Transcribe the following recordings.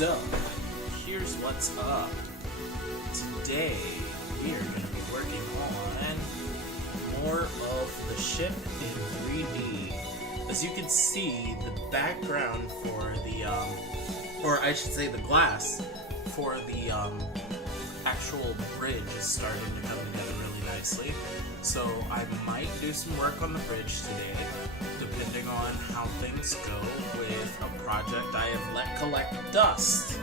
So, here's what's up. Today, we are going to be working on more of the ship in 3D. As you can see, the background for the, or I should say the glass for the actual bridge is starting to come together really nicely. So I might do some work on the bridge today, depending on how things go with a project I have let collect dust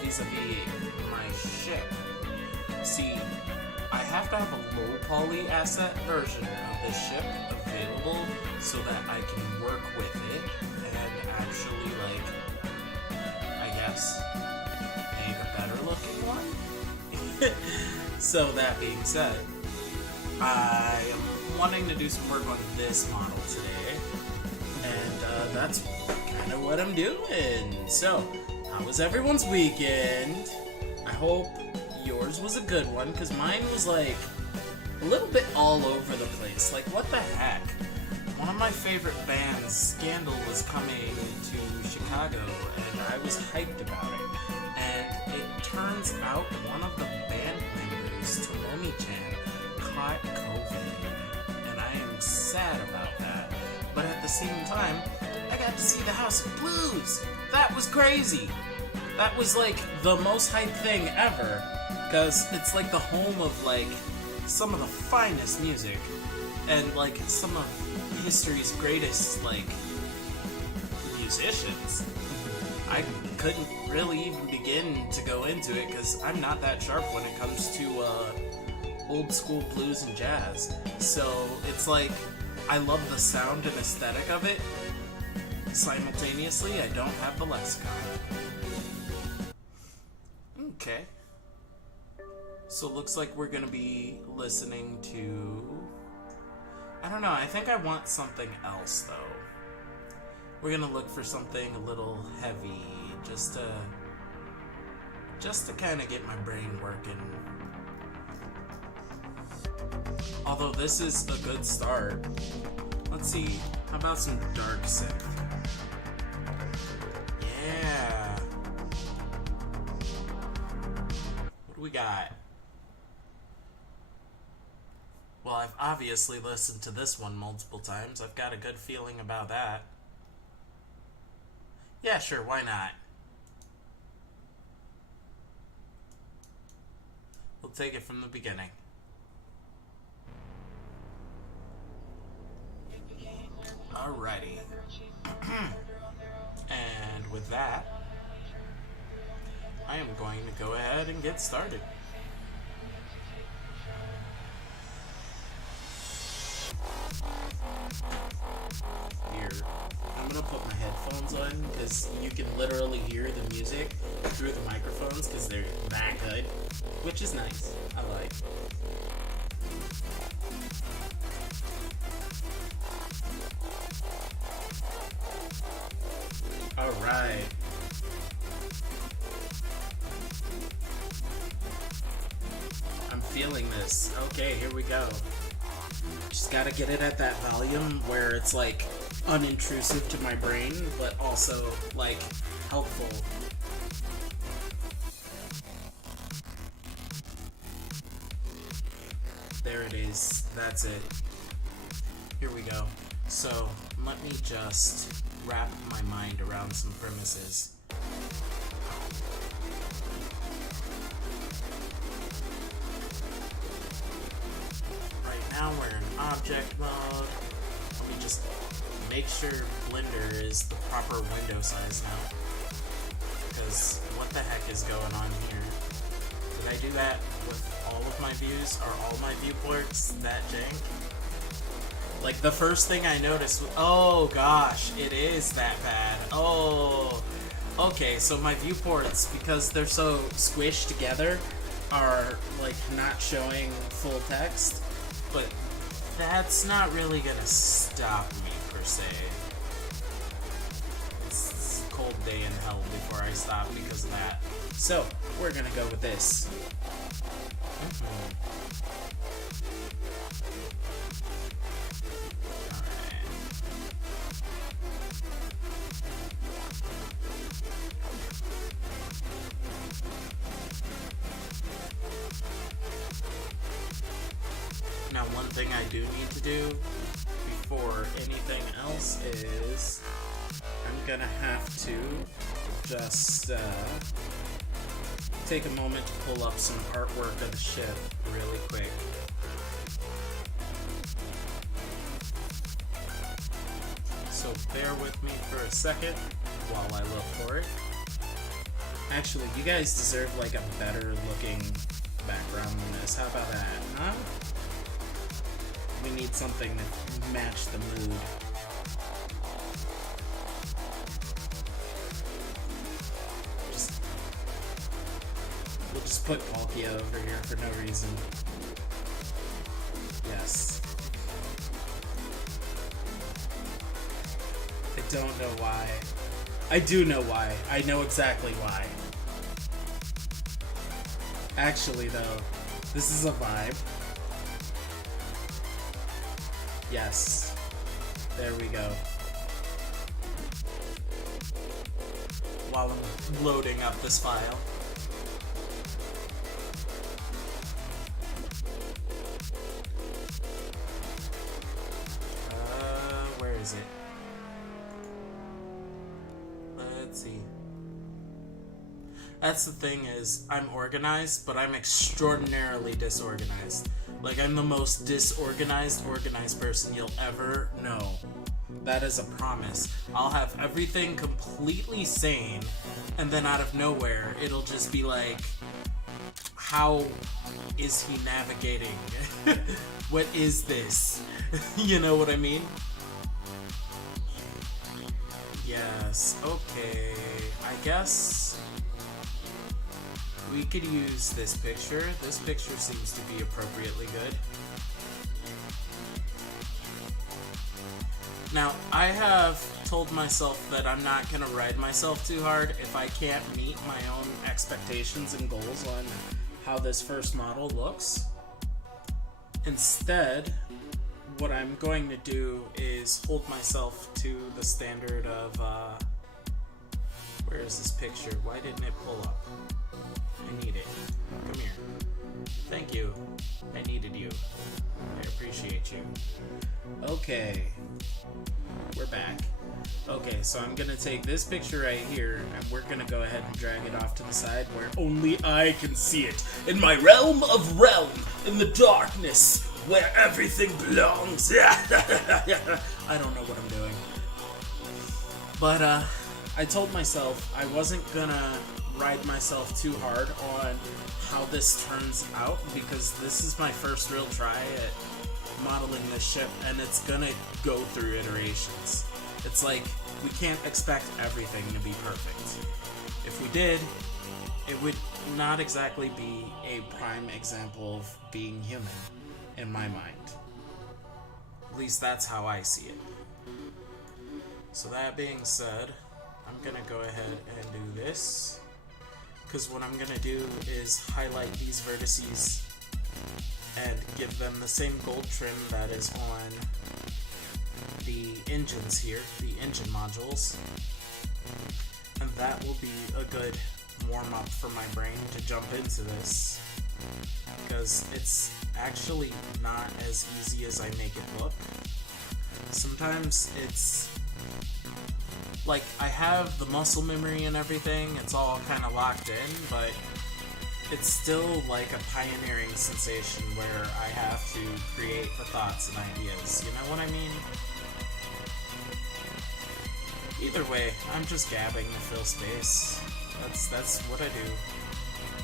vis-a-vis my ship. See, I have to have a low poly asset version of this ship available so that I can work with it and actually, I guess, make a better looking one. So that being said, I am wanting to do some work on this model today, and that's kind of what I'm doing. So, how was everyone's weekend? I hope yours was a good one, because mine was a little bit all over the place. What the heck? One of my favorite bands, Scandal, was coming to Chicago, and I was hyped about it. And it turns out one of the band members, Tomomi-chan, caught COVID, and I am sad about that. But at the same time, I got to see the House of Blues. That was crazy. That was the most hyped thing ever, because it's the home of some of the finest music and some of history's greatest musicians. I couldn't really even begin to go into it because I'm not that sharp when it comes to old school blues and jazz. So it's I love the sound and aesthetic of it. Simultaneously, I don't have the lexicon. Okay. So it looks like we're gonna be listening to... I don't know, I think I want something else though. We're gonna look for something a little heavy, just to kind of get my brain working. Although this is a good start. Let's see, how about some dark synth? Yeah. What do we got? Well, I've obviously listened to this one multiple times. I've got a good feeling about that. Yeah, sure, why not? We'll take it from the beginning. Alrighty. And with that, I am going to go ahead and get started. Here, I'm gonna put my headphones on because you can literally hear the music through the microphones because they're that good, which is nice. I like. Alright. I'm feeling this. Okay, here we go. Just gotta get it at that volume where it's unintrusive to my brain, but also helpful. There it is. That's it. Here we go. So, let me just wrap my mind around some premises. Right now we're in object mode. Let me just make sure Blender is the proper window size now. Because what the heck is going on here? Did I do that with all of my views? Are all my viewports that jank? The first thing I noticed was, oh gosh, it is that bad. Oh, okay, so my viewports, because they're so squished together, are not showing full text, but that's not really gonna stop me per se. It's a cold day in hell before I stop because of that. So, we're gonna go with this. Now, one thing I do need to do before anything else is I'm gonna have to just take a moment to pull up some artwork of the ship really quick. So bear with me for a second while I look for it. Actually, you guys deserve like a better looking background than this. How about that, huh? We need something to match the mood. We'll just put Palkia over here for no reason. Yes. I don't know why. I do know why. I know exactly why. Actually, though, this is a vibe. Yes. There we go. While I'm loading up this file. Where is it? Let's see. That's the thing is, I'm organized, but I'm extraordinarily disorganized. Like, I'm the most disorganized, organized person you'll ever know. That is a promise. I'll have everything completely sane, and then out of nowhere, it'll just be like, how is he navigating? What is this? You know what I mean? Yes, okay. I guess we could use this picture. This picture seems to be appropriately good. Now, I have told myself that I'm not going to ride myself too hard if I can't meet my own expectations and goals on how this first model looks. Instead, what I'm going to do is hold myself to the standard of, where is this picture? Why didn't it pull up? I need it. Come here. Thank you. I needed you. I appreciate you. Okay. We're back. Okay, so I'm gonna take this picture right here, and we're gonna go ahead and drag it off to the side where only I can see it. In my realm of realm, in the darkness, where everything belongs. I don't know what I'm doing. But, I told myself I wasn't gonna ride myself too hard on how this turns out, because this is my first real try at modeling this ship, and it's gonna go through iterations. It's like, we can't expect everything to be perfect. If we did, it would not exactly be a prime example of being human, in my mind. At least that's how I see it. So that being said, I'm gonna go ahead and do this, because what I'm gonna do is highlight these vertices and give them the same gold trim that is on the engines here, the engine modules, and that will be a good warm-up for my brain to jump into this, because it's actually not as easy as I make it look. Sometimes it's like, I have the muscle memory and everything, it's all kind of locked in, but it's still like a pioneering sensation where I have to create the thoughts and ideas, you know what I mean? Either way, I'm just gabbing to fill space. That's what I do.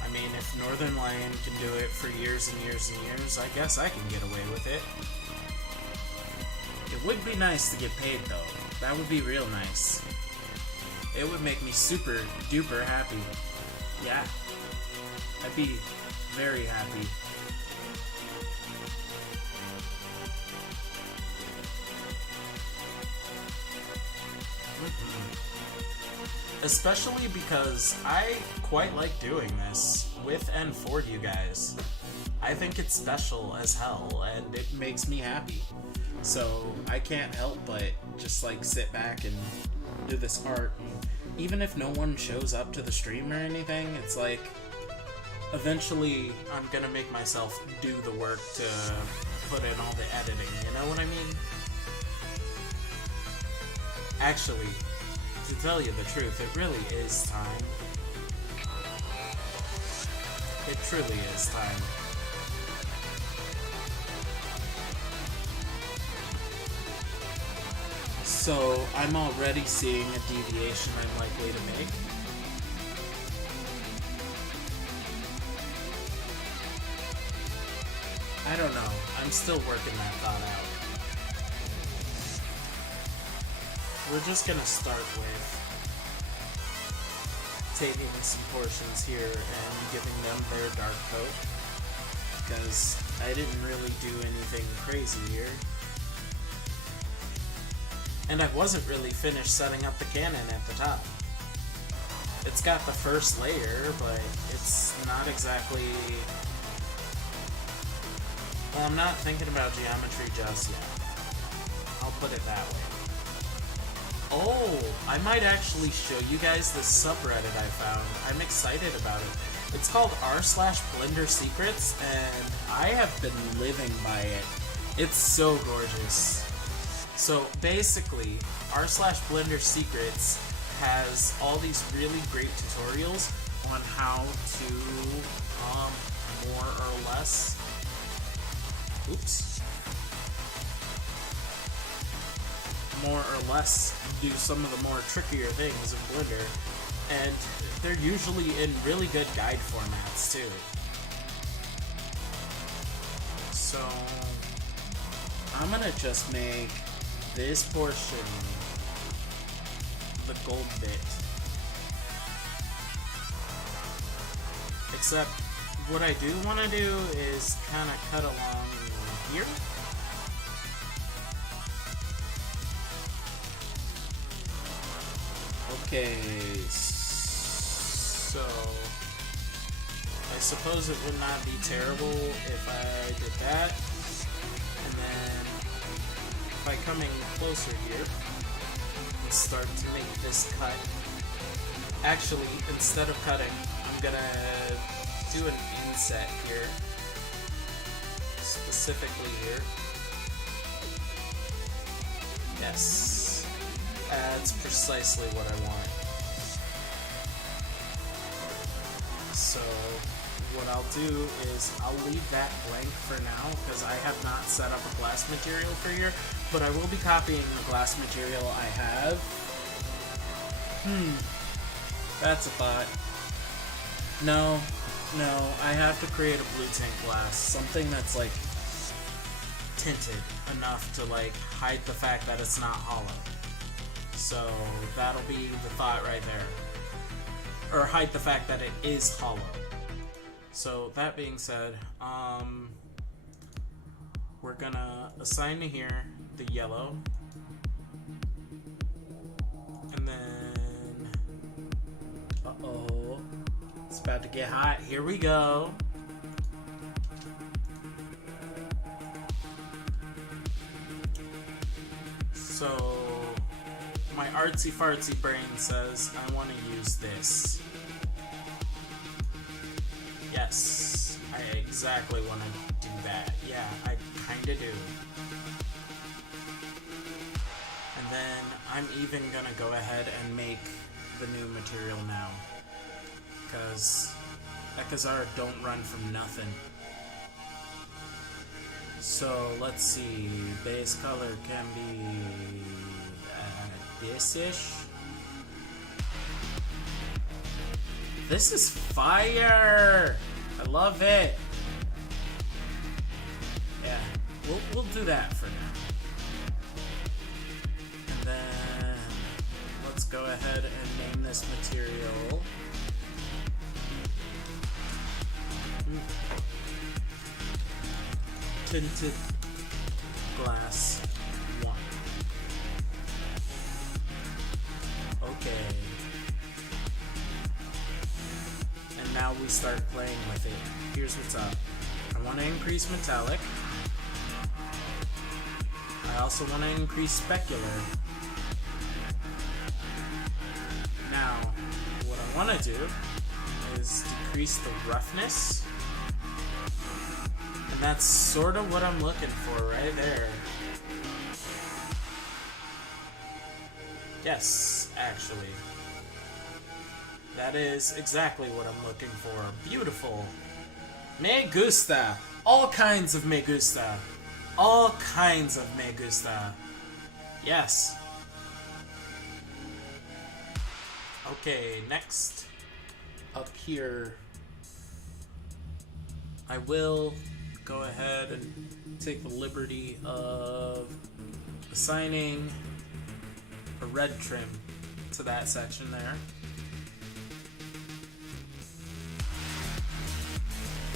I mean, if Northern Lion can do it for years and years and years, I guess I can get away with it. It would be nice to get paid, though. That would be real nice. It would make me super duper happy. Yeah. I'd be very happy. Especially because I quite like doing this with and for you guys. I think it's special as hell, and it makes me happy. So I can't help but just like sit back and do this art. And even if no one shows up to the stream or anything, it's like, eventually I'm gonna make myself do the work to put in all the editing, you know what I mean? Actually, to tell you the truth, it really is time. It truly is time. So, I'm already seeing a deviation I'm likely to make. I don't know. I'm still working that thought out. We're just gonna start with taking some portions here and giving them their dark coat, because I didn't really do anything crazy here. And I wasn't really finished setting up the cannon at the top. It's got the first layer, but it's not exactly... Well, I'm not thinking about geometry just yet. I'll put it that way. Oh, I might actually show you guys this subreddit I found. I'm excited about it. It's called r/Blender Secrets, and I have been living by it. It's so gorgeous. So basically, r/Blender Secrets has all these really great tutorials on how to more or less do some of the more trickier things in Blender, and they're usually in really good guide formats too. So I'm gonna just make this portion the gold bit. Except what I do want to do is kind of cut along here. Okay, so I suppose it would not be terrible if I did that, and then by coming closer here, and start to make this cut. Actually, instead of cutting, I'm gonna do an inset here, specifically here. Yes, that's precisely what I want. So what I'll do is I'll leave that blank for now because I have not set up a glass material for here, but I will be copying the glass material I have. That's a thought. No, I have to create a blue tint glass, something that's like tinted enough to like hide the fact that it's not hollow. So that'll be the thought right there. Or hide the fact that it is hollow. So that being said, we're gonna assign to here the yellow, and then it's about to get hot. Here we go. So my artsy fartsy brain says I want to use this. Yes, I exactly want to do that. Yeah, I kinda do. And then I'm even gonna go ahead and make the new material now, because Ekazara don't run from nothing. So let's see, base color can be this-ish. This is fire! I love it! Yeah, we'll do that for now. And then let's go ahead and name this material. Tinted Glass 1. Okay. And now we start playing with it. Here's what's up. I want to increase metallic. I also want to increase specular. Now, what I want to do is decrease the roughness. And that's sort of what I'm looking for right there. Yes, actually. That is exactly what I'm looking for. Beautiful. Me gusta. All kinds of me gusta. All kinds of me gusta. Yes. Okay, next. Up here, I will go ahead and take the liberty of assigning a red trim to that section there.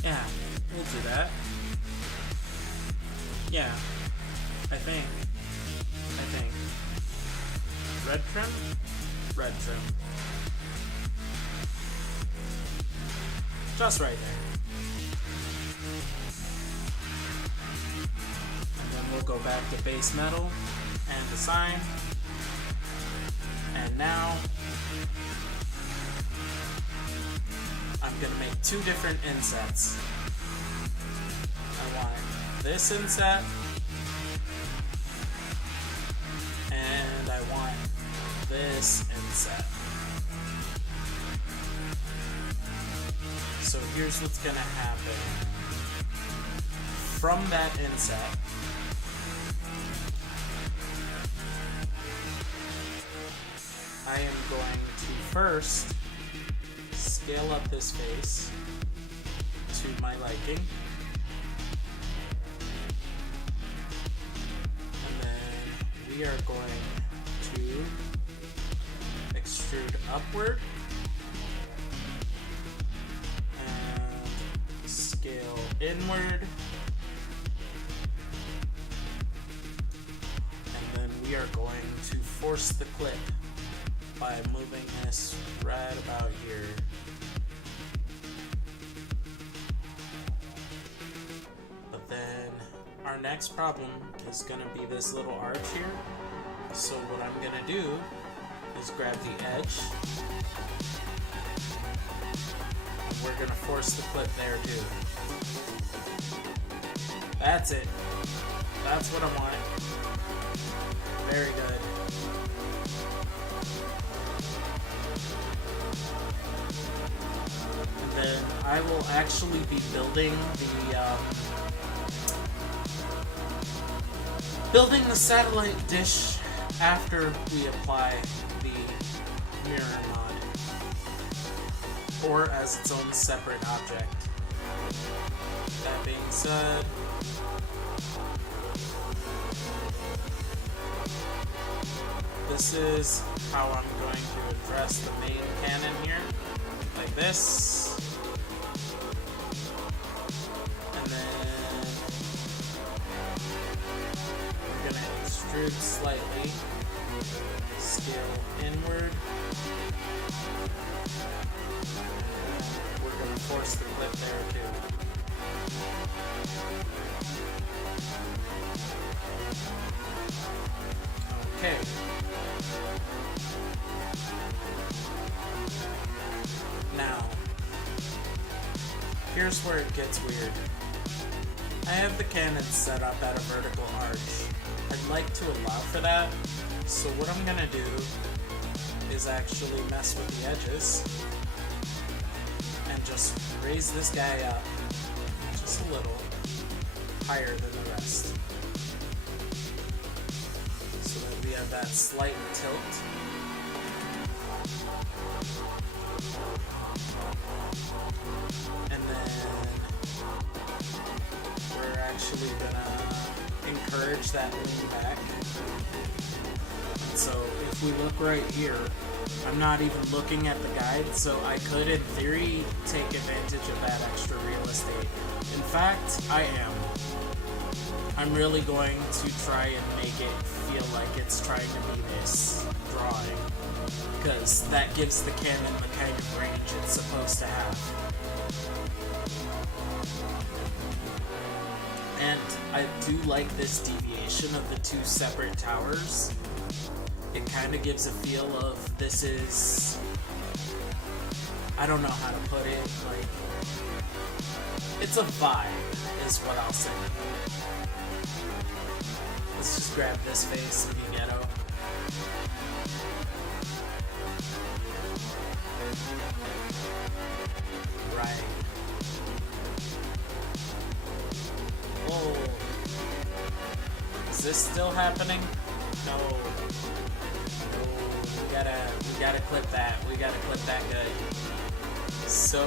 Yeah, we'll do that. Yeah, I think. Red trim? Red trim. Just right there. And then we'll go back to base metal and assign. And now I'm gonna make two different insets. I want this inset and I want this inset. So here's what's gonna happen. From that inset, I am going to first scale up this face to my liking. And then we are going to extrude upward and scale inward. And then we are going to force the clip by moving this right about here. But then our next problem is going to be this little arch here. So what I'm going to do is grab the edge. And we're going to force the clip there too. That's it. That's what I want. Very good. And then I will actually be building the satellite dish after we apply the mirror mod, or as its own separate object. That being said, this is how I'm going to address the main cannon here, like this. And then we're going to extrude slightly, scale inward. We're going to force the clip there too. Okay. Now, here's where it gets weird. I have the cannon set up at a vertical arch. I'd like to allow for that, so what I'm gonna do is actually mess with the edges and just raise this guy up just a little higher than the rest, so that we have that slight tilt. And then we're actually gonna encourage that lean back. So if we look right here, I'm not even looking at the guide, so I could in theory take advantage of that extra real estate. In fact, I am. I'm really going to try and make it feel like it's trying to be this drawing, because that gives the cannon the kind of range it's supposed to have. And I do like this deviation of the two separate towers. It kind of gives a feel of this is, I don't know how to put it, like, it's a vibe is what I'll say. Let's just grab this face and be ghetto. Right. Whoa. Is this still happening? No. We gotta clip that. We gotta clip that good. So,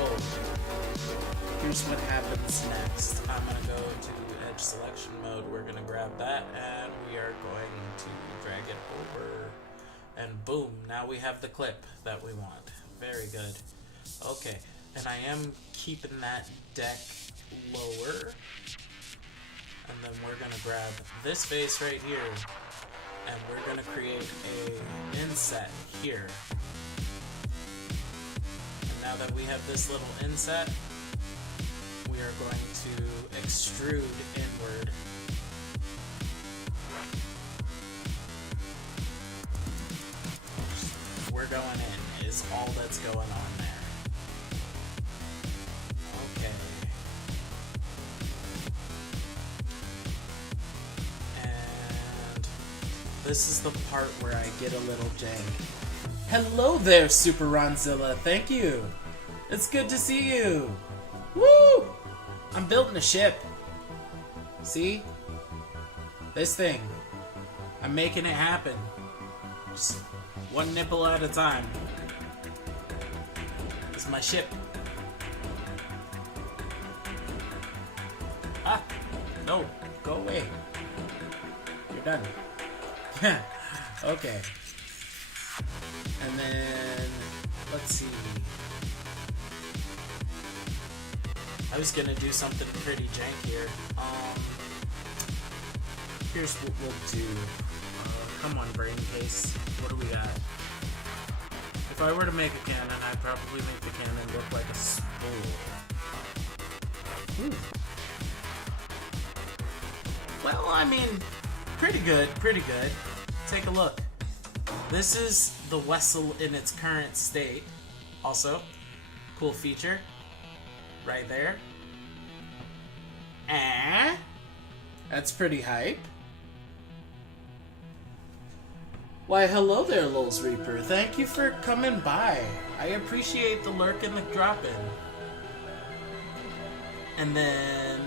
here's what happens next. I'm gonna go to edge selection mode. We're gonna grab that and we are going to drag it over. And boom, now we have the clip that we want. Very good. Okay, and I am keeping that deck lower. And then we're gonna grab this face right here. And we're gonna create a inset here. And now that we have this little inset, we are going to extrude inward. We're going in, is all that's going on there. Okay. And this is the part where I get a little jank. Hello there, Super Ronzilla. Thank you. It's good to see you. Woo! I'm building a ship. See? This thing. I'm making it happen. Just one nipple at a time. This is my ship. Ah! No. Go away. You're done. Okay. And then, let's see. I was gonna do something pretty jank here. Here's what we'll do. Come on, brain case. What do we got? If I were to make a cannon, I'd probably make the cannon look like a spool. Ooh. Well, I mean, pretty good, pretty good. Take a look. This is the vessel in its current state. Also, cool feature. Right there. That's pretty hype. Why, hello there, Lulz Reaper. Thank you for coming by. I appreciate the lurk and the drop-in. And then,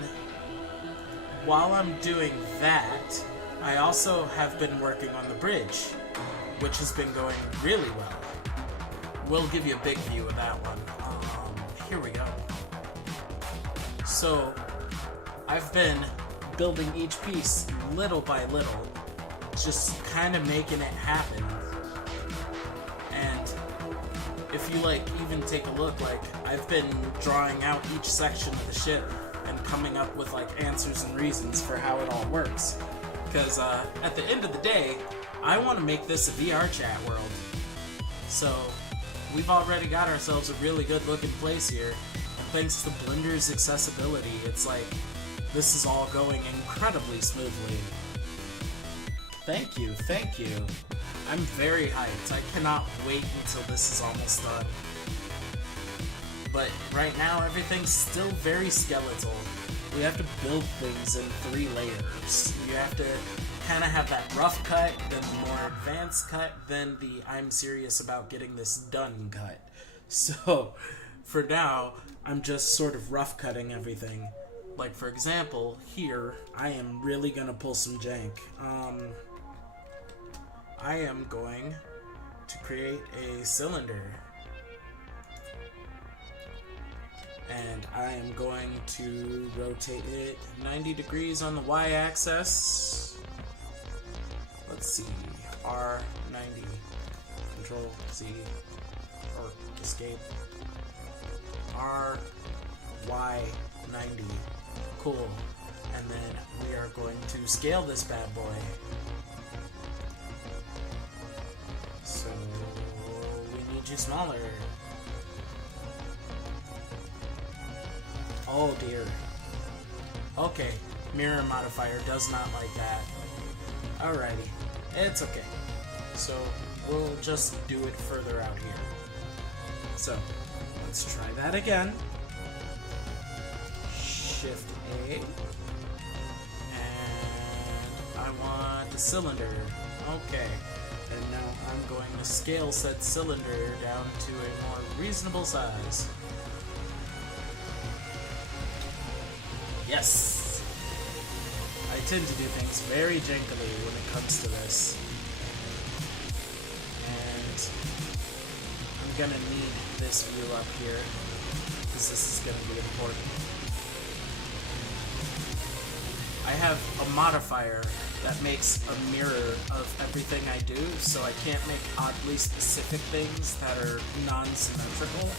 while I'm doing that, I also have been working on the bridge, which has been going really well. We'll give you a big view of that one. Here we go. So, I've been building each piece little by little, just kind of making it happen. And if you even take a look, I've been drawing out each section of the ship and coming up with answers and reasons for how it all works. Because at the end of the day, I want to make this a VR chat world. So we've already got ourselves a really good looking place here. And thanks to Blender's accessibility, it's this is all going incredibly smoothly. Thank you, thank you. I'm very hyped. I cannot wait until this is almost done. But right now, everything's still very skeletal. We have to build things in 3 layers. You have to kind of have that rough cut, then the more advanced cut, then the I'm serious about getting this done cut. So, for now, I'm just sort of rough cutting everything. For example, here, I am really gonna pull some jank. I am going to create a cylinder. And I am going to rotate it 90 degrees on the y-axis. Let's see, R90, Control Z, or escape. RY90, cool. And then we are going to scale this bad boy. So we need you smaller. Oh dear. Okay, mirror modifier does not like that. Alrighty, it's okay. So we'll just do it further out here. So let's try that again. Shift A. the cylinder. Okay. And now I'm going to scale said cylinder down to a more reasonable size. Yes! I tend to do things very jinkily when it comes to this. And I'm gonna need this view up here, because this is gonna be important. I have a modifier that makes a mirror of everything I do, so I can't make oddly specific things that are non-symmetrical,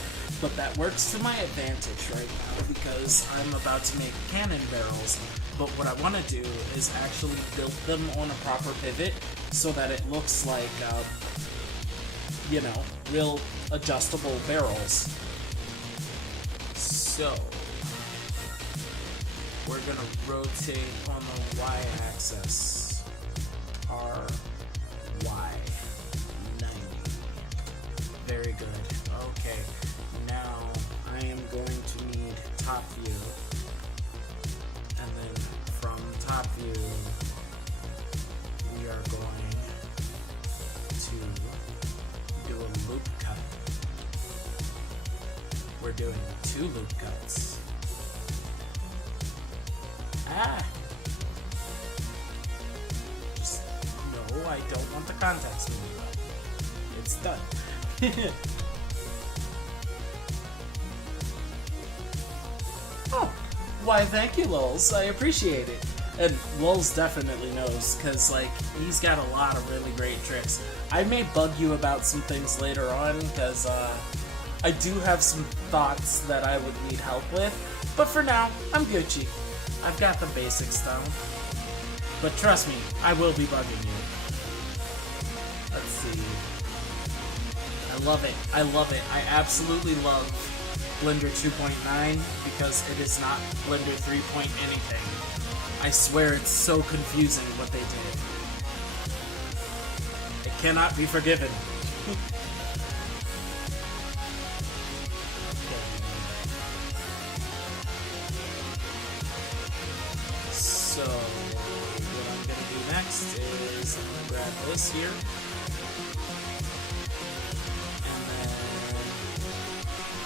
but that works to my advantage right now because I'm about to make cannon barrels, but what I want to do is actually build them on a proper pivot so that it looks like, you know, real adjustable barrels. So we're gonna rotate on the y-axis. R, Y, 90. Very good. Okay, now I am going to need top view. And then from top view, we are going to do a loop cut. We're doing 2 loop cuts. Just, no, I don't want the context menu up. It's done. Oh, why thank you, Lulz. I appreciate it. And Lulz definitely knows, because, like, he's got a lot of really great tricks. I may bug you about some things later on, because, I do have some thoughts that I would need help with. But for now, I'm Gucci. I've got the basics down. But trust me, I will be bugging you. Let's see. I love it. I love it. I absolutely love Blender 2.9 because it is not Blender 3. anything. I swear it's so confusing what they did. It cannot be forgiven. So, what I'm going to do next is I'm going to grab this here. And then,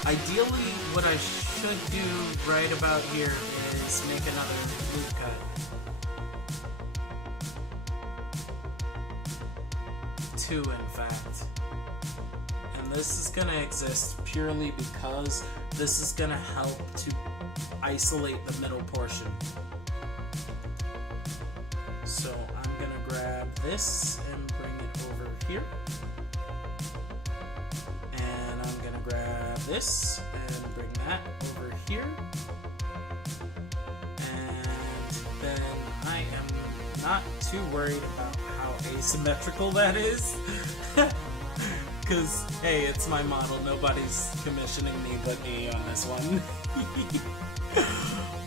ideally, what I should do right about here is make another loop cut. 2, in fact. And this is going to exist purely because this is going to help to isolate the middle portion. So I'm gonna grab this and bring it over here. And I'm gonna grab this and bring that over here. And then I am not too worried about how asymmetrical that is. Because, hey, it's my model. Nobody's commissioning me but me on this one.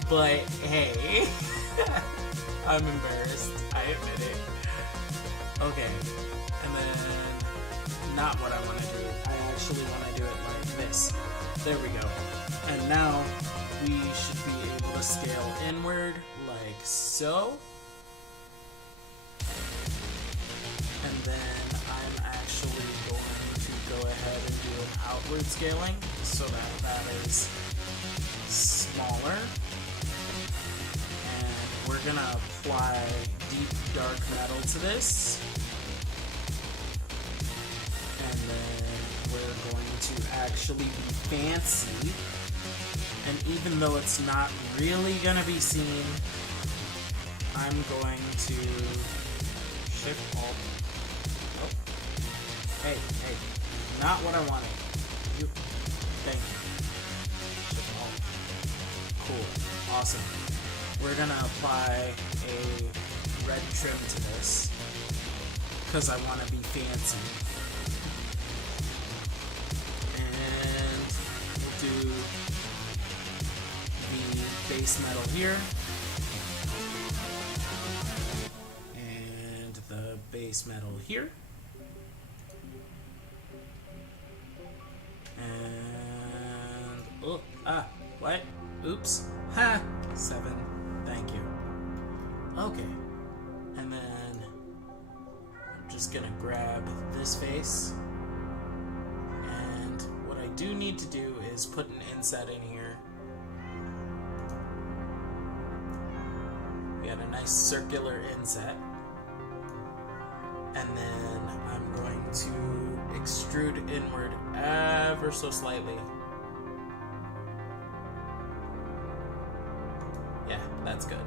But, hey. I'm embarrassed. I admit it. Okay. And then, not what I want to do. I actually want to do it like this. There we go. And now, we should be able to scale inward like so. And then I'm actually going to go ahead and do an outward scaling so that that is smaller. We're gonna apply deep dark metal to this, and then we're going to actually be fancy, and even though it's not really gonna be seen, I'm going to shift alt. Oh. Hey, not what I wanted. You, thank you. Shift alt. Cool, awesome. We're gonna apply a red trim to this because I want to be fancy. And we'll do the base metal here. And the base metal here. And, what? Oops. Ha! 7. Thank you. Okay. And then just gonna grab this face. And what I do need to do is put an inset in here. We got a nice circular inset. And then I'm going to extrude inward ever so slightly. Yeah, that's good.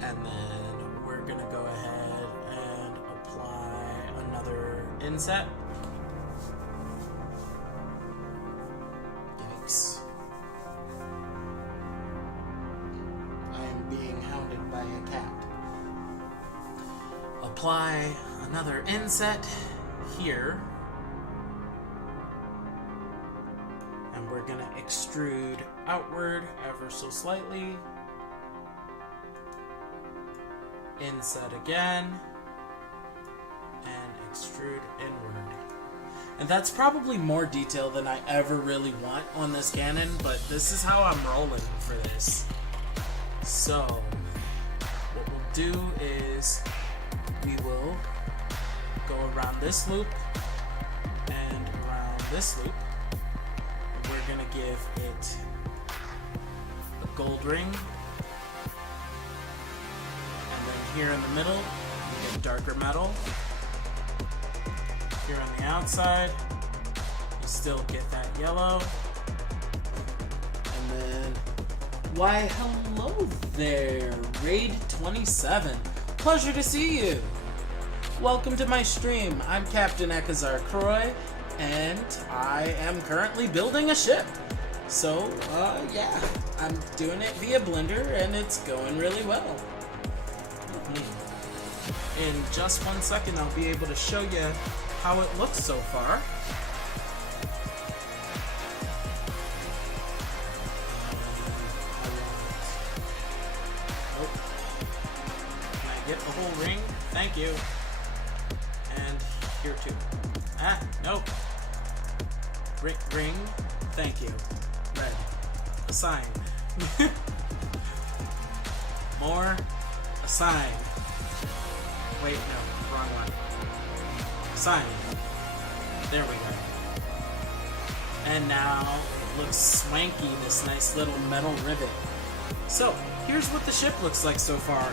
And then we're gonna go ahead and apply another inset. Yikes. I am being hounded by a cat. Apply another inset here. And we're gonna extrude outward ever so slightly. Inset again, and extrude inward. And that's probably more detail than I ever really want on this cannon, but this is how I'm rolling for this. So, what we'll do is we will go around this loop and around this loop. And we're gonna give it a gold ring. Here in the middle, we get darker metal. Here on the outside, you still get that yellow. And then, why hello there, Raid 27. Pleasure to see you. Welcome to my stream. I'm Captain Ekazar Croy, and I am currently building a ship. So, yeah, I'm doing it via Blender, and it's going really well. In just 1 second, I'll be able to show you how it looks so far. Oh. Can I get the whole ring? Thank you. And here too. Ah, no. Ring. Thank you. Red. A sign. More. A sign. Wait, no, wrong one. Sign. There we go. And now it looks swanky, this nice little metal rivet. So, here's what the ship looks like so far.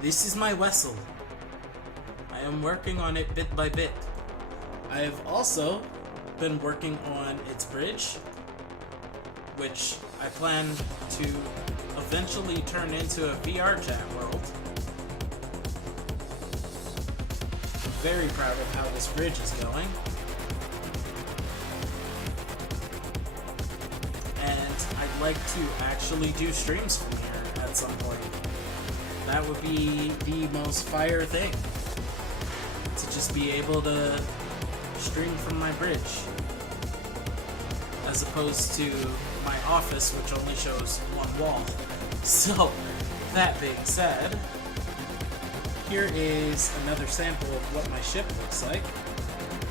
This is my vessel. I am working on it bit by bit. I have also been working on its bridge, which I plan to eventually turn into a VR chat world. I'm very proud of how this bridge is going. And I'd like to actually do streams from here at some point. That would be the most fire thing. To just be able to stream from my bridge. As opposed to my office, which only shows one wall. So, that being said, here is another sample of what my ship looks like.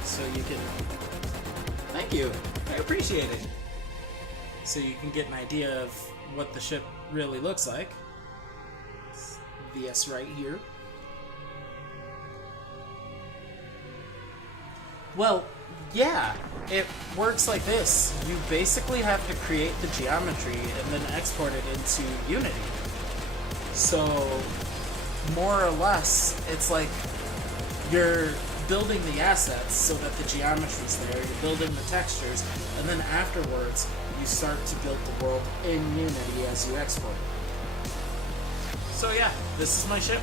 So you can... Thank you! I appreciate it! So you can get an idea of what the ship really looks like. VS right here. Well, yeah, it works like this. You basically have to create the geometry and then export it into Unity. So, more or less, it's like you're building the assets so that the geometry's there, you're building the textures, and then afterwards, you start to build the world in Unity as you export it. So yeah, this is my ship.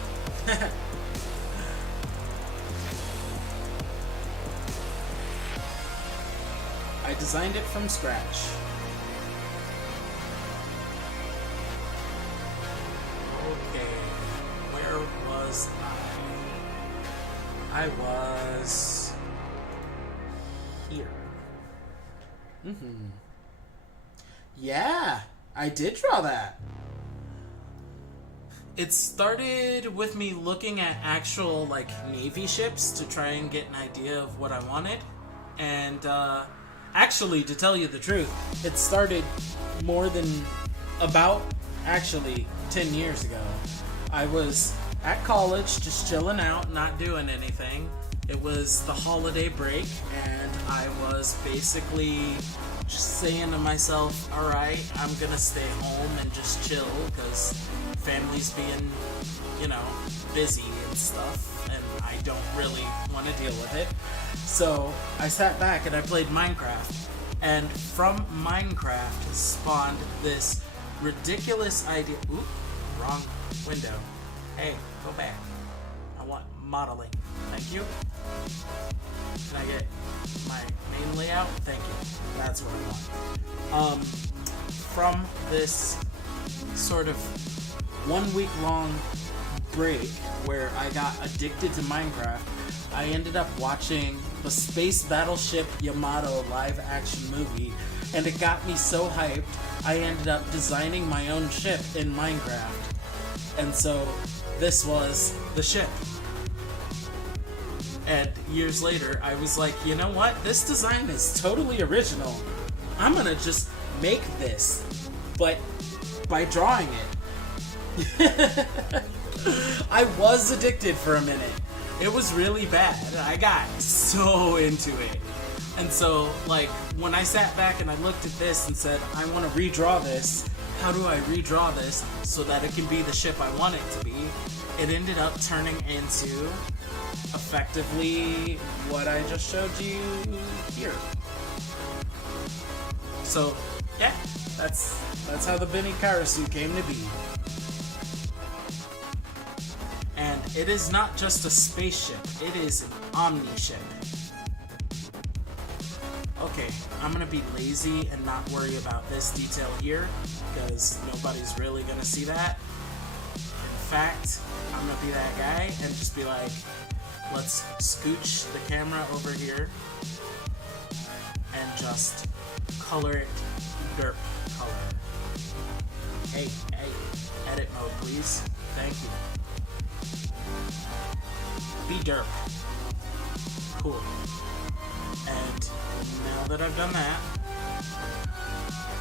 I designed it from scratch. Okay, where was I? I was here. Yeah, I did draw that. It started with me looking at actual, like, Navy ships to try and get an idea of what I wanted. And, actually, to tell you the truth, it started more than about, actually, 10 years ago. I was at college, just chilling out, not doing anything. It was the holiday break, and I was basically just saying to myself, alright, I'm gonna stay home and just chill, because family's being, busy and stuff, and I don't really want to deal with it. So I sat back and I played Minecraft, and from Minecraft spawned this ridiculous idea. Oop, wrong window. Hey, go back. I want modeling. Thank you. Can I get my main layout? Thank you. That's what I want. From this sort of 1 week long break where I got addicted to Minecraft, I ended up watching the Space Battleship Yamato live action movie, and it got me so hyped, I ended up designing my own ship in Minecraft. And so this was the ship. And years later, I was like, you know what? This design is totally original. I'm gonna just make this, but by drawing it. I was addicted for a minute. It was really bad. I got so into it. And so, when I sat back and I looked at this and said, I want to redraw this, how do I redraw this so that it can be the ship I want it to be? It ended up turning into effectively what I just showed you here. So, yeah, that's how the Bennikarasu came to be. And it is not just a spaceship, it is an omni-ship. Okay, I'm gonna be lazy and not worry about this detail here, because nobody's really gonna see that. In fact, I'm gonna be that guy and just be like, let's scooch the camera over here and just color it derp color. Hey, edit mode please. Thank you. Be derp. Cool. And now that I've done that,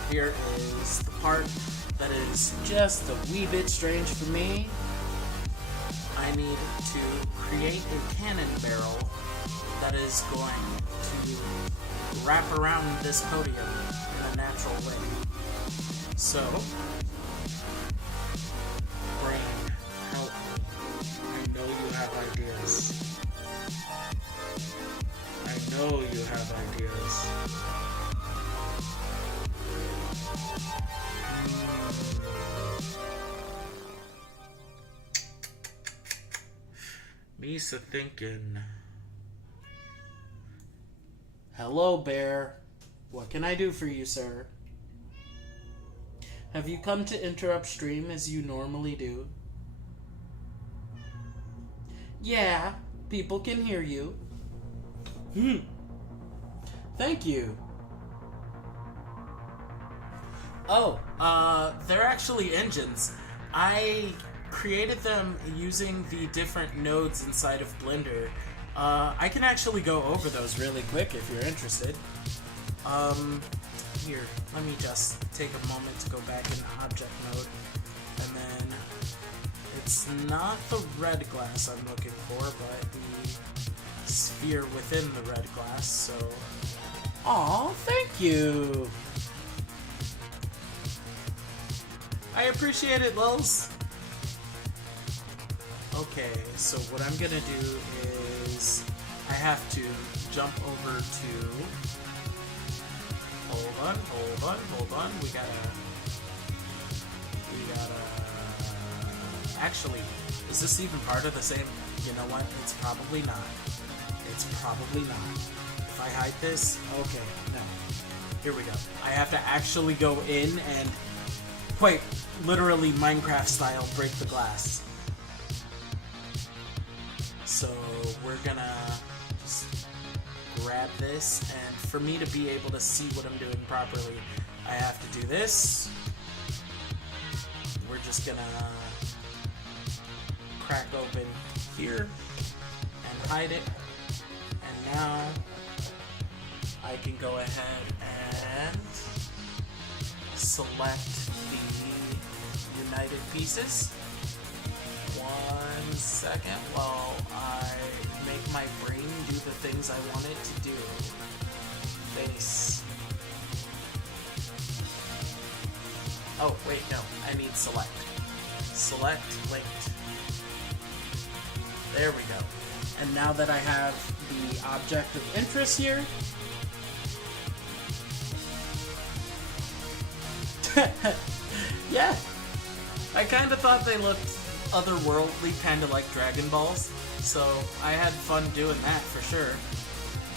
here is the part that is just a wee bit strange for me. I need to create a cannon barrel that is going to wrap around this podium in a natural way. So, brain, help me. I know you have ideas. I know you have ideas. Misa thinking. Hello, Bear. What can I do for you, sir? Have you come to interrupt stream as you normally do? Yeah, people can hear you. Thank you. Oh, they're actually engines. I created them using the different nodes inside of Blender. I can actually go over those really quick if you're interested. Here, let me just take a moment to go back in object mode. And then, it's not the red glass I'm looking for, but the sphere within the red glass, so... Aw, thank you! I appreciate it, Lils! Okay, so what I'm gonna do is... I have to jump over to... Hold on. We gotta... Actually, is this even part of the same... You know what? It's probably not. It's probably not. If I hide this... Okay, no. Here we go. I have to actually go in and... Quite literally Minecraft style break the glass. So we're gonna just grab this, and for me to be able to see what I'm doing properly, I have to do this. We're just gonna crack open here and hide it, and now I can go ahead and select the united pieces 1 second while I make my brain do the things I want it to do. Face. Oh, wait, no. I need select. Select linked. There we go. And now that I have the object of interest here, yeah, I kind of thought they looked otherworldly, kind of like Dragon Balls, so I had fun doing that for sure.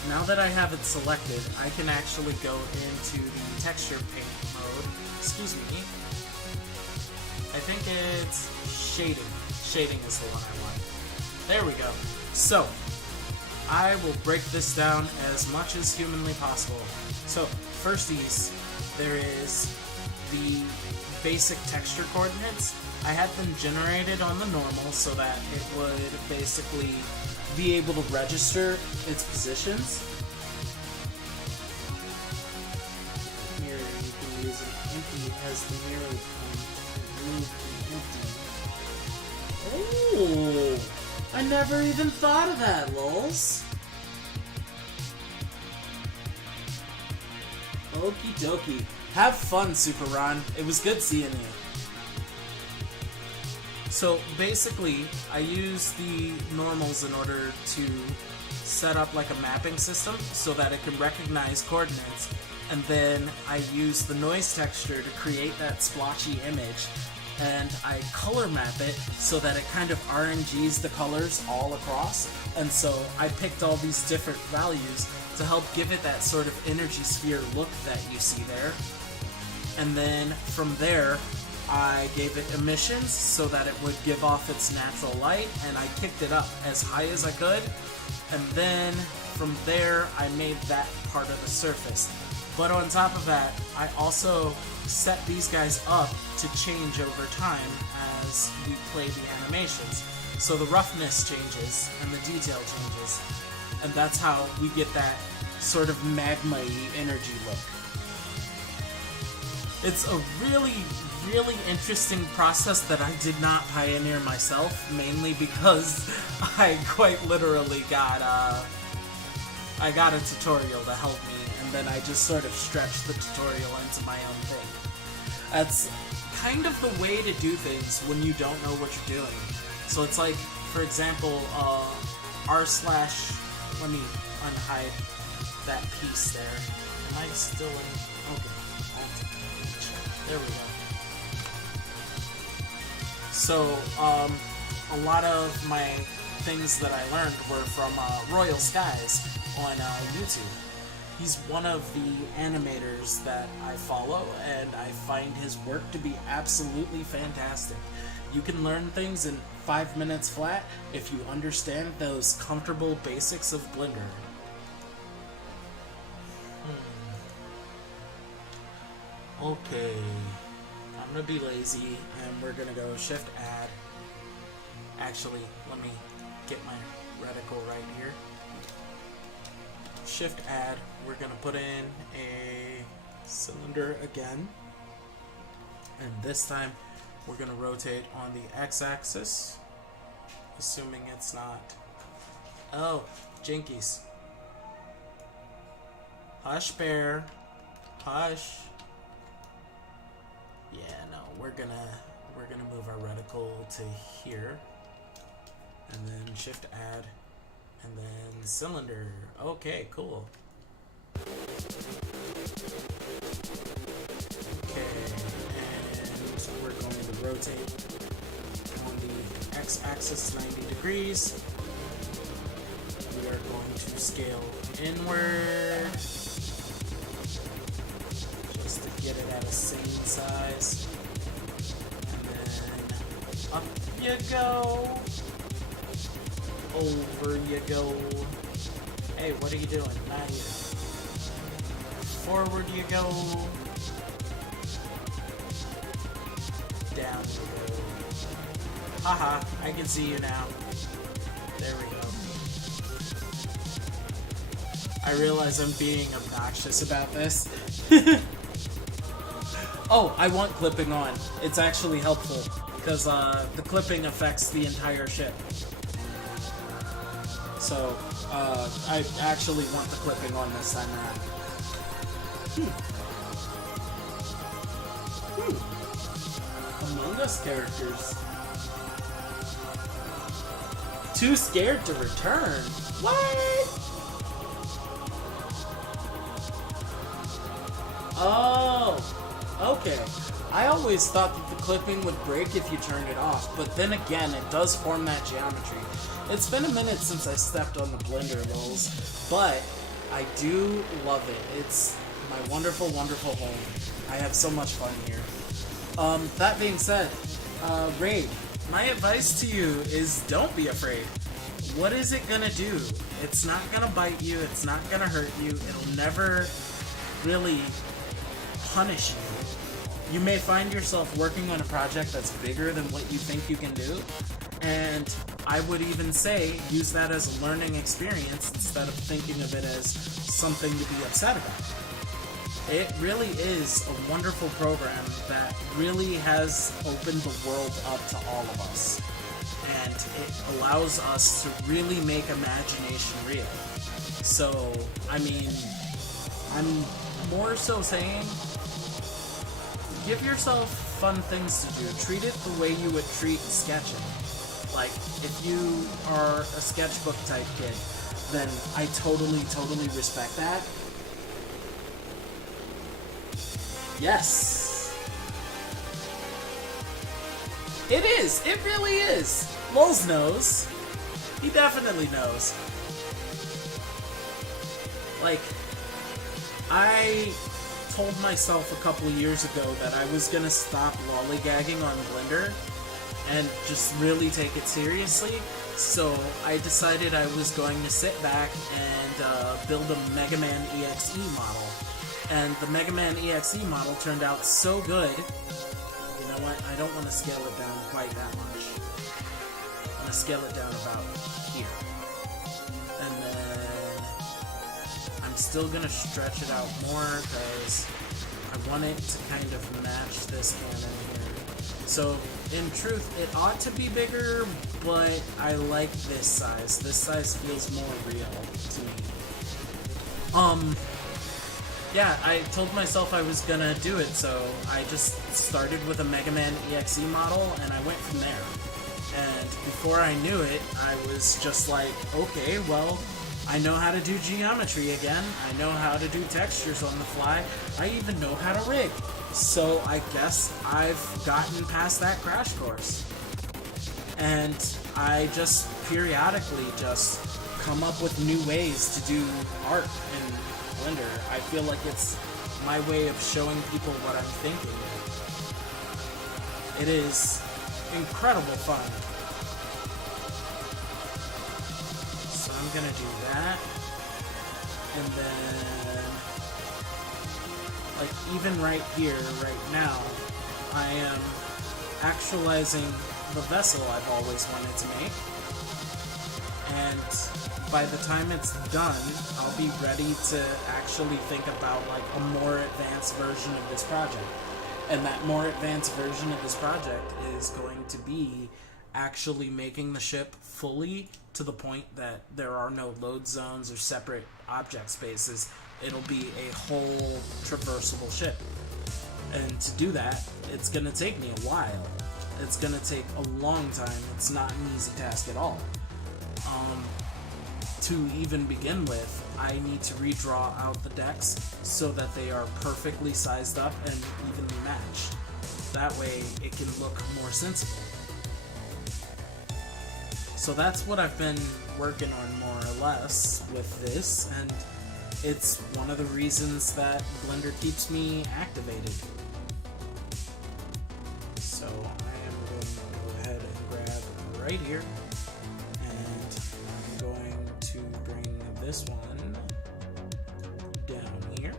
Now that I have it selected, I can actually go into the texture paint mode. Excuse me. I think it's shading. Shading is the one I want. There we go. So, I will break this down as much as humanly possible. So, firsties, there is the basic texture coordinates. I had them generated on the normal so that it would basically be able to register its positions. Mirror, you can use an empty as the mirror can remove the empty. Oh! I never even thought of that, lols. Okie dokie. Have fun, Super Ron. It was good seeing you. So basically, I use the normals in order to set up like a mapping system so that it can recognize coordinates, and then I use the noise texture to create that splotchy image, and I color map it so that it kind of RNGs the colors all across. And so I picked all these different values to help give it that sort of energy sphere look that you see there. And then from there, I gave it emissions so that it would give off its natural light, and I kicked it up as high as I could. And then from there, I made that part of the surface. But on top of that, I also set these guys up to change over time as we play the animations. So the roughness changes and the detail changes. And that's how we get that sort of magma-y energy look. It's a really interesting process that I did not pioneer myself, mainly because I quite literally got a tutorial to help me, and then I just sort of stretched the tutorial into my own thing. That's kind of the way to do things when you don't know what you're doing. So it's like, for example, r/, let me unhide that piece there. Am I still in? Okay. There we go. So, a lot of my things that I learned were from Royal Skies on YouTube. He's one of the animators that I follow, and I find his work to be absolutely fantastic. You can learn things in 5 minutes flat if you understand those comfortable basics of Blender. Okay, I'm gonna be lazy and we're gonna go Shift Add. Actually, let me get my reticle right here. Shift Add, we're gonna put in a cylinder again. And this time we're gonna rotate on the X-axis, assuming it's not. Oh, jinkies. Hush, bear. Hush. Yeah, no, we're gonna move our reticle to here, and then Shift Add, and then cylinder. Okay, cool. Okay, and we're going to rotate on the X-axis 90 degrees. We are going to scale inward, just to get it at a same size. And then up you go. Over you go. Hey, what are you doing? Not you. Forward you go. Down you go. Haha, I can see you now. There we go. I realize I'm being obnoxious about this. Oh, I want clipping on. It's actually helpful. because the clipping affects the entire ship. So I actually want the clipping on this time around. Among Us characters. Too scared to return? What? Oh, okay. I always thought that the clipping would break if you turned it off, but then again, it does form that geometry. It's been a minute since I stepped on the blender, lols, but I do love it. It's my wonderful, wonderful home. I have so much fun here. That being said, Raid, my advice to you is don't be afraid. What is it gonna do? It's not gonna bite you, it's not gonna hurt you, it'll never really punish you. You may find yourself working on a project that's bigger than what you think you can do, and I would even say use that as a learning experience instead of thinking of it as something to be upset about. It really is a wonderful program that really has opened the world up to all of us, and it allows us to really make imagination real. So, I mean, I'm more so saying, give yourself fun things to do. Treat it the way you would treat sketching. Like, if you are a sketchbook type kid, then I totally respect that. Yes. It is. It really is. Lols knows. He definitely knows. Like, I told myself a couple of years ago that I was gonna stop lollygagging on Blender and just really take it seriously. So I decided I was going to sit back and build a Mega Man EXE model. And the Mega Man EXE model turned out so good. You know what? I don't want to scale it down quite that much. I'm going to scale it down about here. And then I'm still going to stretch it out more because I want it to kind of match this cannon here. So, in truth, it ought to be bigger, but I like this size. This size feels more real to me. Yeah, I told myself I was gonna do it, so I just started with a Mega Man EXE model, and I went from there. And before I knew it, I was just like, okay, well, I know how to do geometry again, I know how to do textures on the fly, I even know how to rig. So I guess I've gotten past that crash course. And I just periodically just come up with new ways to do art in Blender. I feel like it's my way of showing people what I'm thinking. It is incredible fun. So I'm gonna do that. And then, like, even right here, right now, I am actualizing the vessel I've always wanted to make. And by the time it's done, I'll be ready to actually think about like a more advanced version of this project. And that more advanced version of this project is going to be actually making the ship fully to the point that there are no load zones or separate object spaces. It'll be a whole traversable ship. And to do that, it's going to take me a while. It's going to take a long time. It's not an easy task at all. To even begin with, I need to redraw out the decks so that they are perfectly sized up and evenly matched. That way it can look more sensible. So that's what I've been working on more or less with this, and it's one of the reasons that Blender keeps me activated. So I am going to go ahead and grab right here. This one down here.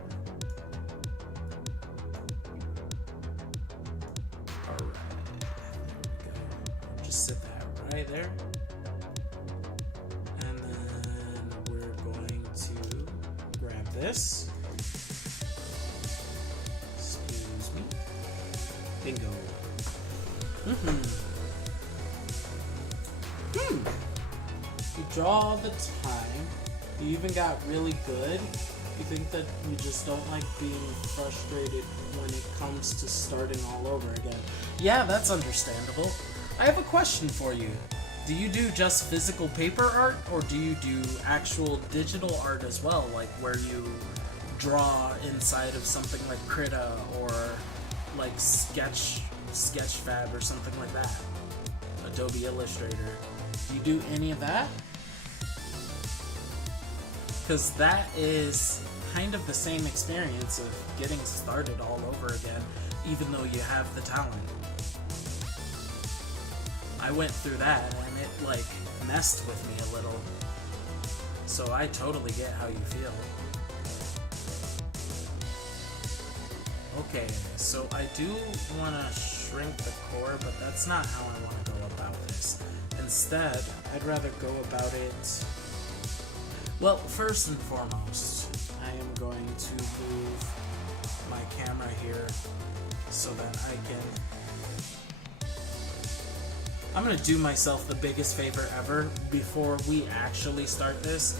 Alright, there we go. Just set that right there. And then we're going to grab this. Excuse me. Bingo. You draw all the time. You even got really good. You think that you just don't like being frustrated when it comes to starting all over again. Yeah, that's understandable. I have a question for you. Do you do just physical paper art, or do you do actual digital art as well, like where you draw inside of something like Krita or like Sketchfab or something like that? Adobe Illustrator. Do you do any of that? Because that is kind of the same experience of getting started all over again, even though you have the talent. I went through that and it like messed with me a little. So I totally get how you feel. Okay, so I do want to shrink the core, but that's not how I want to go about this. Instead, I'd rather go about it... Well, first and foremost, I am going to move my camera here so that I can... I'm going to do myself the biggest favor ever. Before we actually start this,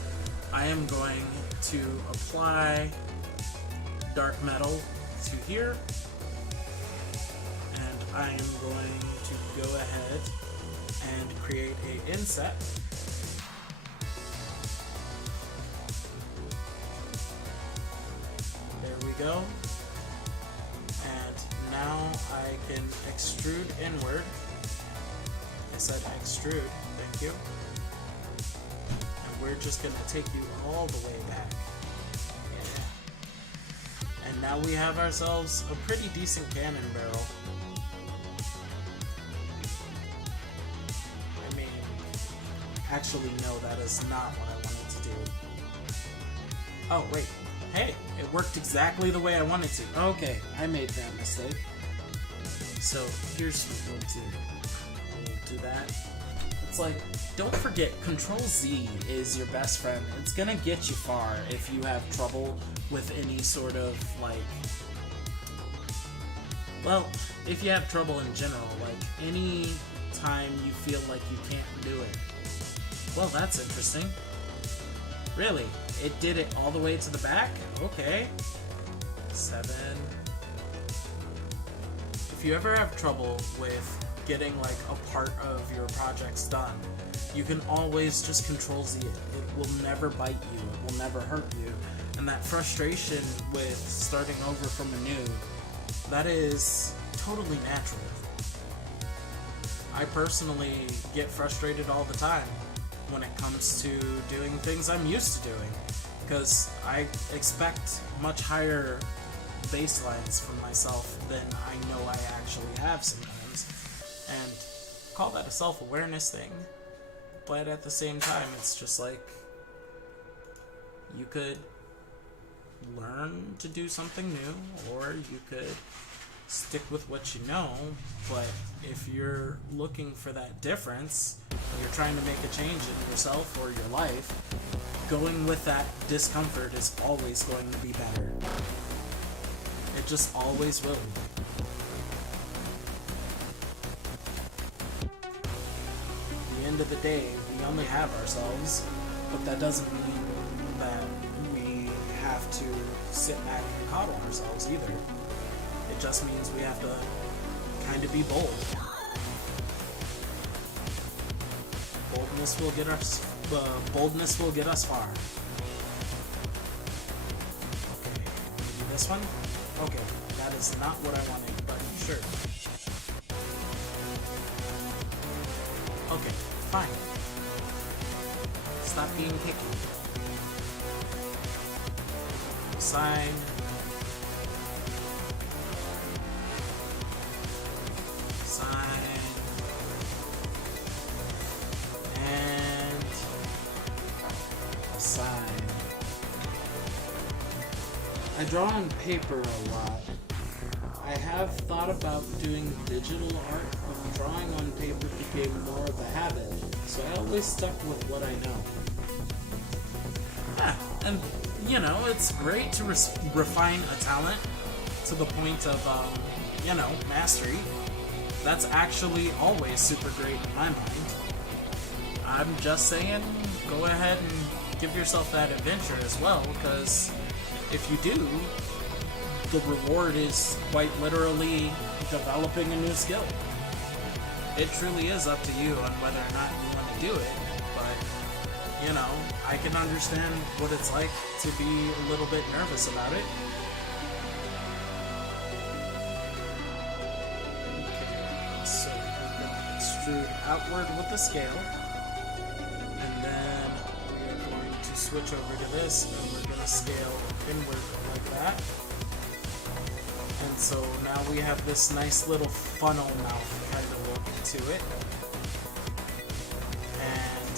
I am going to apply dark metal to here, and I am going to go ahead and create a inset. There we go. And now I can extrude inward. I said extrude, thank you. And we're just going to take you all the way back. Yeah. And now we have ourselves a pretty decent cannon barrel. I mean, actually no, that is not what I wanted to do. Oh, wait. Hey, it worked exactly the way I wanted to. Okay, I made that mistake. So, here's what we'll do. We'll do that. It's like, don't forget, Control-Z is your best friend. It's gonna get you far if you have trouble with any sort of, like... Well, if you have trouble in general, like, any time you feel like you can't do it. Well, that's interesting. Really? It did it all the way to the back? Okay. 7. If you ever have trouble with getting like a part of your projects done, you can always just Control-Z it. It will never bite you. It will never hurt you. And that frustration with starting over from anew, that is totally natural. I personally get frustrated all the time when it comes to doing things I'm used to doing, because I expect much higher baselines from myself than I know I actually have sometimes, and call that a self-awareness thing, but at the same time it's just like, you could learn to do something new, or you could stick with what you know. But if you're looking for that difference, you're trying to make a change in yourself or your life, going with that discomfort is always going to be better. It just always will be. At the end of the day, we only have ourselves, but that doesn't mean that we have to sit back and coddle ourselves either. It just means we have to kind of be bold. Boldness will get us far. Okay, can we do this one? Okay, that is not what I wanted, but sure. Okay, fine. Stop being picky. Sign. I draw on paper a lot. I have thought about doing digital art, but drawing on paper became more of a habit, so I always stuck with what I know. Yeah, and you know, it's great to refine a talent to the point of, mastery. That's actually always super great in my mind. I'm just saying, go ahead and give yourself that adventure as well, because if you do, the reward is quite literally developing a new skill. It truly is up to you on whether or not you want to do it, but, you know, I can understand what it's like to be a little bit nervous about it. Okay, so we're going to extrude outward with the scale, and then we are going to switch over to this, and we're going to scale inward like that. And so now we have this nice little funnel mouth kind of look to it. And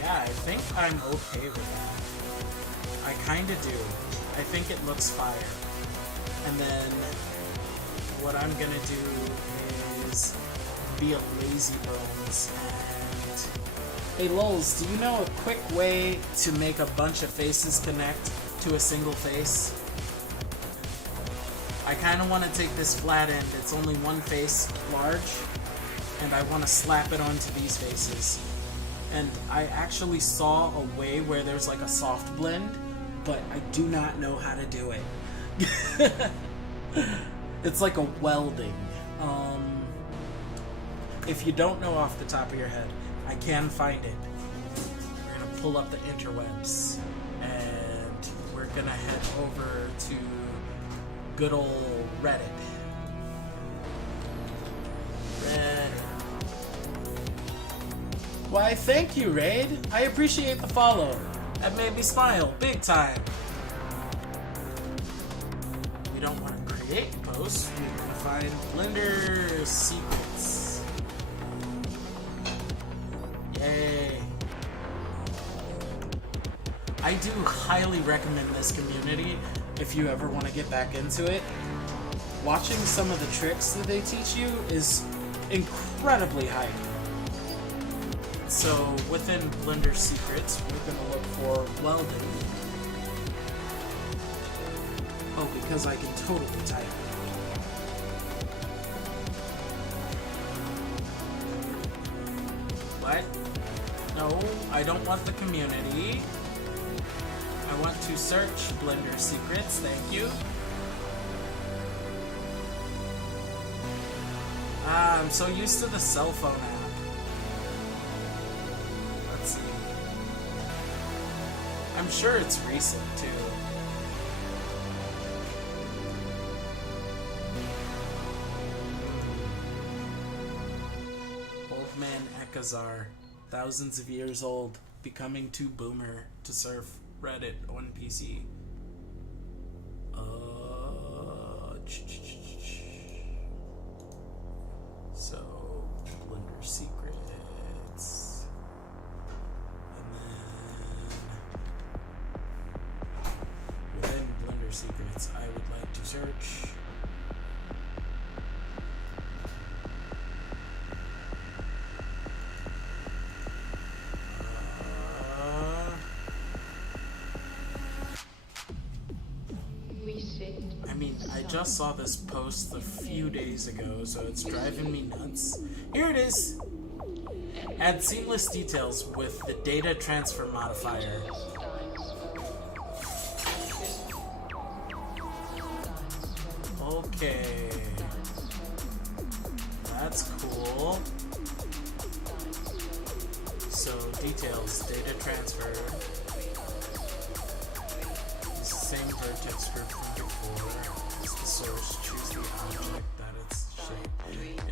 yeah, I think I'm okay with that. I kind of do. I think it looks fire. And then what I'm going to do is be a lazy bones and... Hey Lols, do you know a quick way to make a bunch of faces connect to a single face? I kind of want to take this flat end, it's only one face large, and I want to slap it onto these faces. And I actually saw a way where there's like a soft blend, but I do not know how to do it. It's like a welding. If you don't know off the top of your head, I can find it. We're going to pull up the interwebs, and we're going to head over to good old Reddit. Why, thank you, Raid. I appreciate the follow. That made me smile big time. We don't want to create posts. We want to find Blender secrets. Yay. I do highly recommend this community if you ever want to get back into it. Watching some of the tricks that they teach you is incredibly hype. So within Blender Secrets, we're going to look for welding. Oh, because I can totally type. What? No, I don't want the community. I want to search Blender Secrets, thank you. I'm so used to the cell phone app. Let's see. I'm sure it's recent, too. Old man Ekazar, thousands of years old, becoming too boomer to surf Reddit on PC. So, Blender Secrets. And then within Blender Secrets, I would like to search I just saw this post a few days ago, so it's driving me nuts. Here it is! Add seamless details with the data transfer modifier. Okay. That's cool. So, details, data transfer. Same vertex group from before. It's the source. Choose the object that it's shape.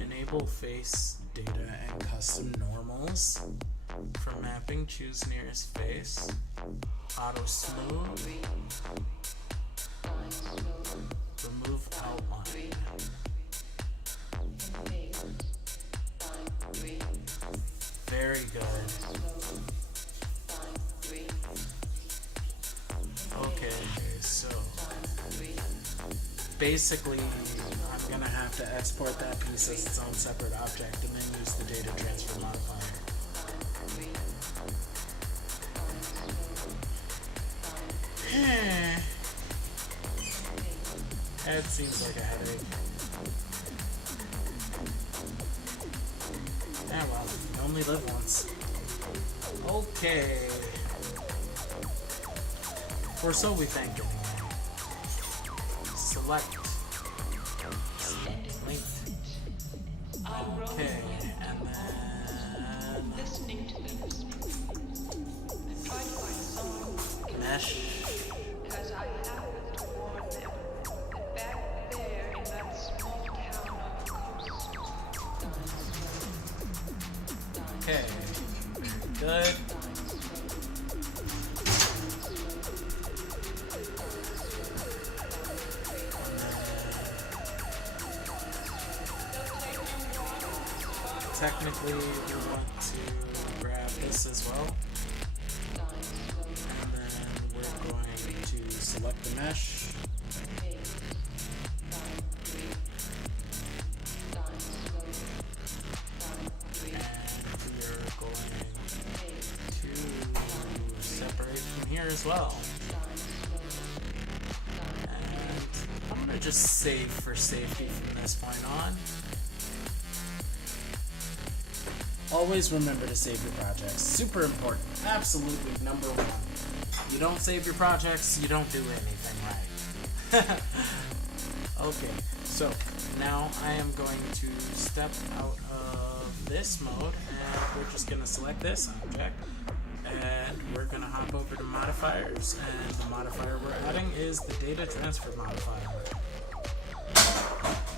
Enable face data and custom normals. For mapping, choose nearest face. Auto smooth. Remove outline. Very good. Okay, so basically I'm gonna have to export that piece as its own separate object and then use the data transfer modifier. That seems like a headache. Yeah, well, you only live once. Okay. Or so we think, anyway. Select. Length. Okay, and then... Listening to them speak. I try to find someone mesh. because I happened to warn them that back there in that small town off coast. Okay, good. Technically, we want to grab this as well. And then we're going to select the mesh. And we're going to separate from here as well. And I'm going to just save for safety from this point on. Always remember to save your projects. Super important. Absolutely number one. You don't save your projects, you don't do anything right. Okay, so now I am going to step out of this mode and we're just going to select this object and we're going to hop over to modifiers, and the modifier we're adding is the data transfer modifier.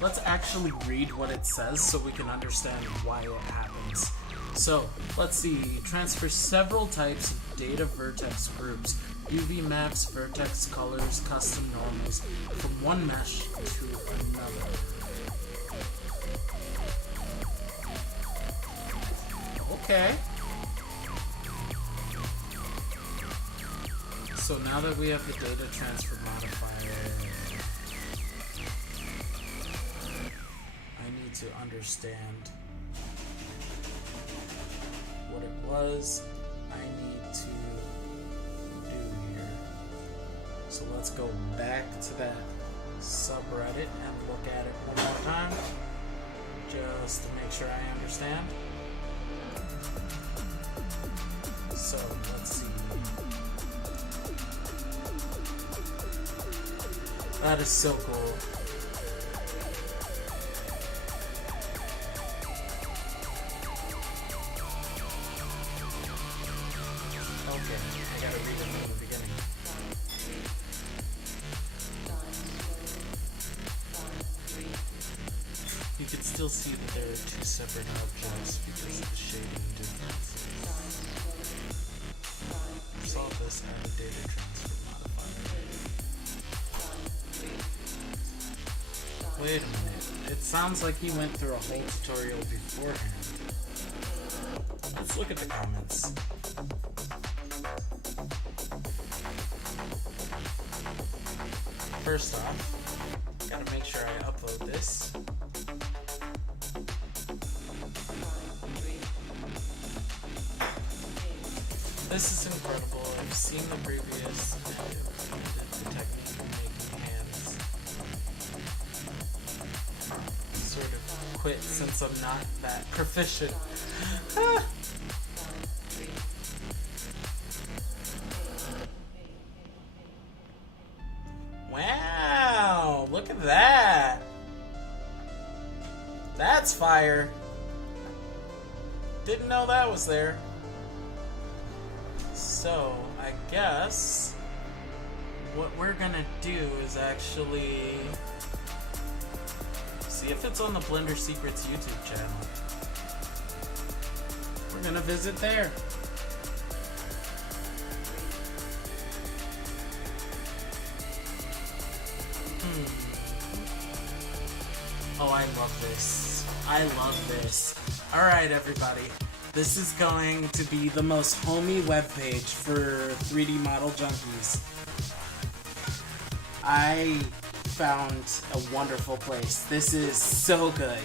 Let's actually read what it says so we can understand why it happens. So, let's see, transfer several types of data vertex groups, UV maps, vertex colors, custom normals, from one mesh to another. Okay. So now that we have the data transfer modifier, I need to understand what it was I need to do here. So let's go back to that subreddit and look at it one more time, just to make sure I understand. So let's see. That is so cool. Okay, I gotta read it from the beginning. You can still see that there are two separate objects because of the shading differences. Solve this and data transfer modifier. Wait a minute. It sounds like he went through a whole tutorial beforehand. Let's look at the comments. First off, gotta make sure I upload this. This is incredible. I've seen the previous and implemented the technique of making hands. Sort of quit since I'm not that proficient. Wow, look at that. That's fire. Didn't know that was there. So, I guess what we're gonna do is actually see if it's on the Blender Secrets YouTube channel. We're gonna visit there. Oh, I love this. I love this. Alright, everybody. This is going to be the most homey webpage for 3D model junkies. I found a wonderful place. This is so good.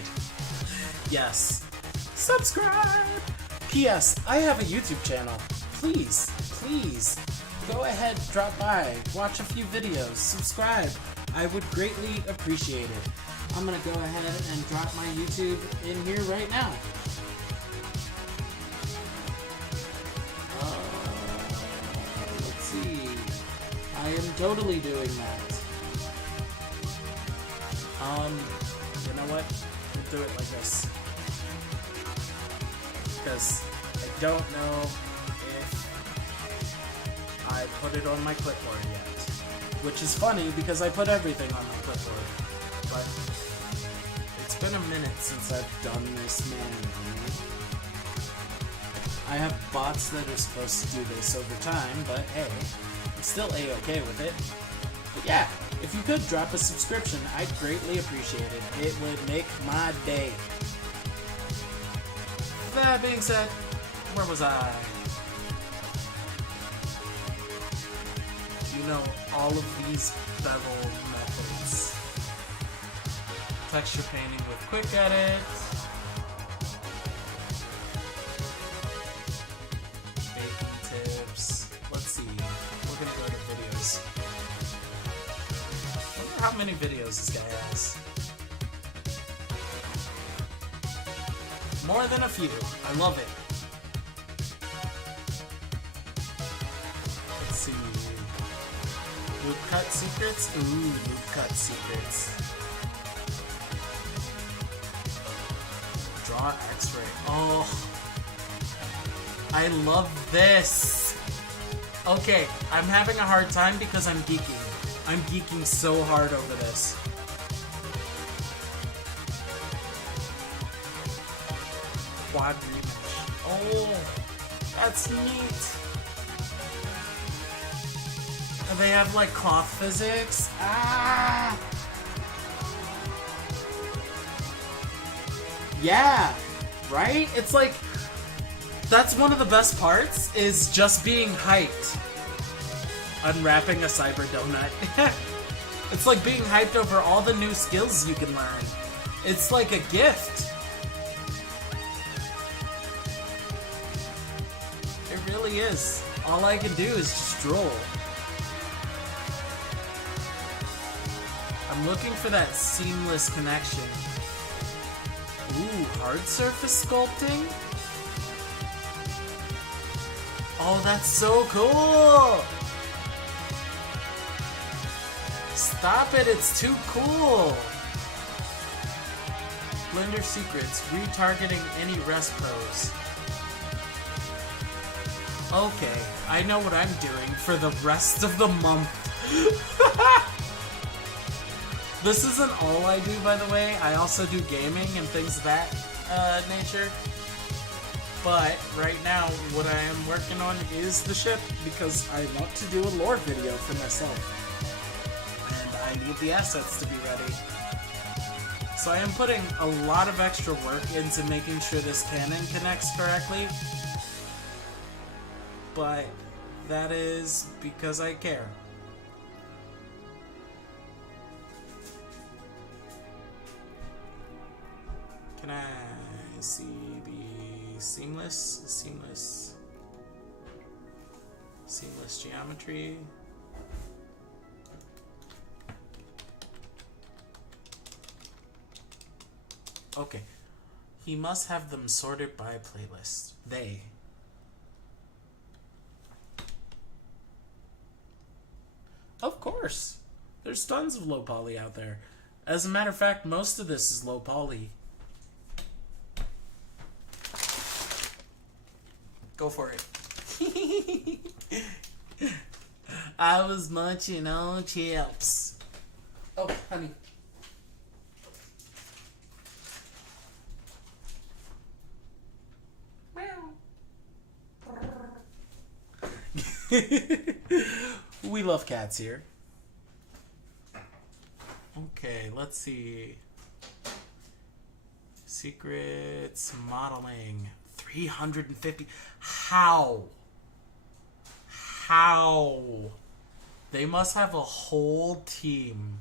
Yes. Subscribe! P.S. I have a YouTube channel. Please, go ahead, drop by, watch a few videos, subscribe. I would greatly appreciate it. I'm gonna go ahead and drop my YouTube in here right now. totally doing that. You know what? We'll do it like this. Because I don't know if I put it on my clipboard yet. Which is funny because I put everything on my clipboard. But it's been a minute since I've done this manually. I have bots that are supposed to do this over time, but hey, I'm still A-okay with it. But yeah, if you could drop a subscription, I'd greatly appreciate it. It would make my day. That being said, where was I? You know all of these bevel methods. Texture painting with quick edit. Baking tips. Let's see. We're gonna go to videos. I wonder how many videos this guy has. More than a few. I love it. Let's see. Loop cut secrets? Ooh, loop cut secrets. Draw x-ray. Oh. I love this. Okay, I'm having a hard time because I'm geeking. I'm geeking so hard over this. Quad remesh. Oh, that's neat. And they have like cloth physics. Ah! Yeah, right? It's like, that's one of the best parts, is just being hyped. Unwrapping a cyber donut. It's like being hyped over all the new skills you can learn. It's like a gift. It really is. All I can do is just drool. I'm looking for that seamless connection. Ooh, hard surface sculpting? Oh, that's so cool! Stop it, it's too cool! Blender secrets, retargeting any rest pose. Okay, I know what I'm doing for the rest of the month. This isn't all I do, by the way. I also do gaming and things of that nature. But right now, what I am working on is the ship, because I want to do a lore video for myself. And I need the assets to be ready. So I am putting a lot of extra work into making sure this cannon connects correctly. But that is because I care. Can I see the seamless geometry? Okay. He must have them sorted by playlist. They. Of course. There's tons of low poly out there. As a matter of fact, most of this is low poly. Go for it. I was munching on chips. Oh, honey. We love cats here. Okay, let's see. Secrets modeling. 350. How? They must have a whole team.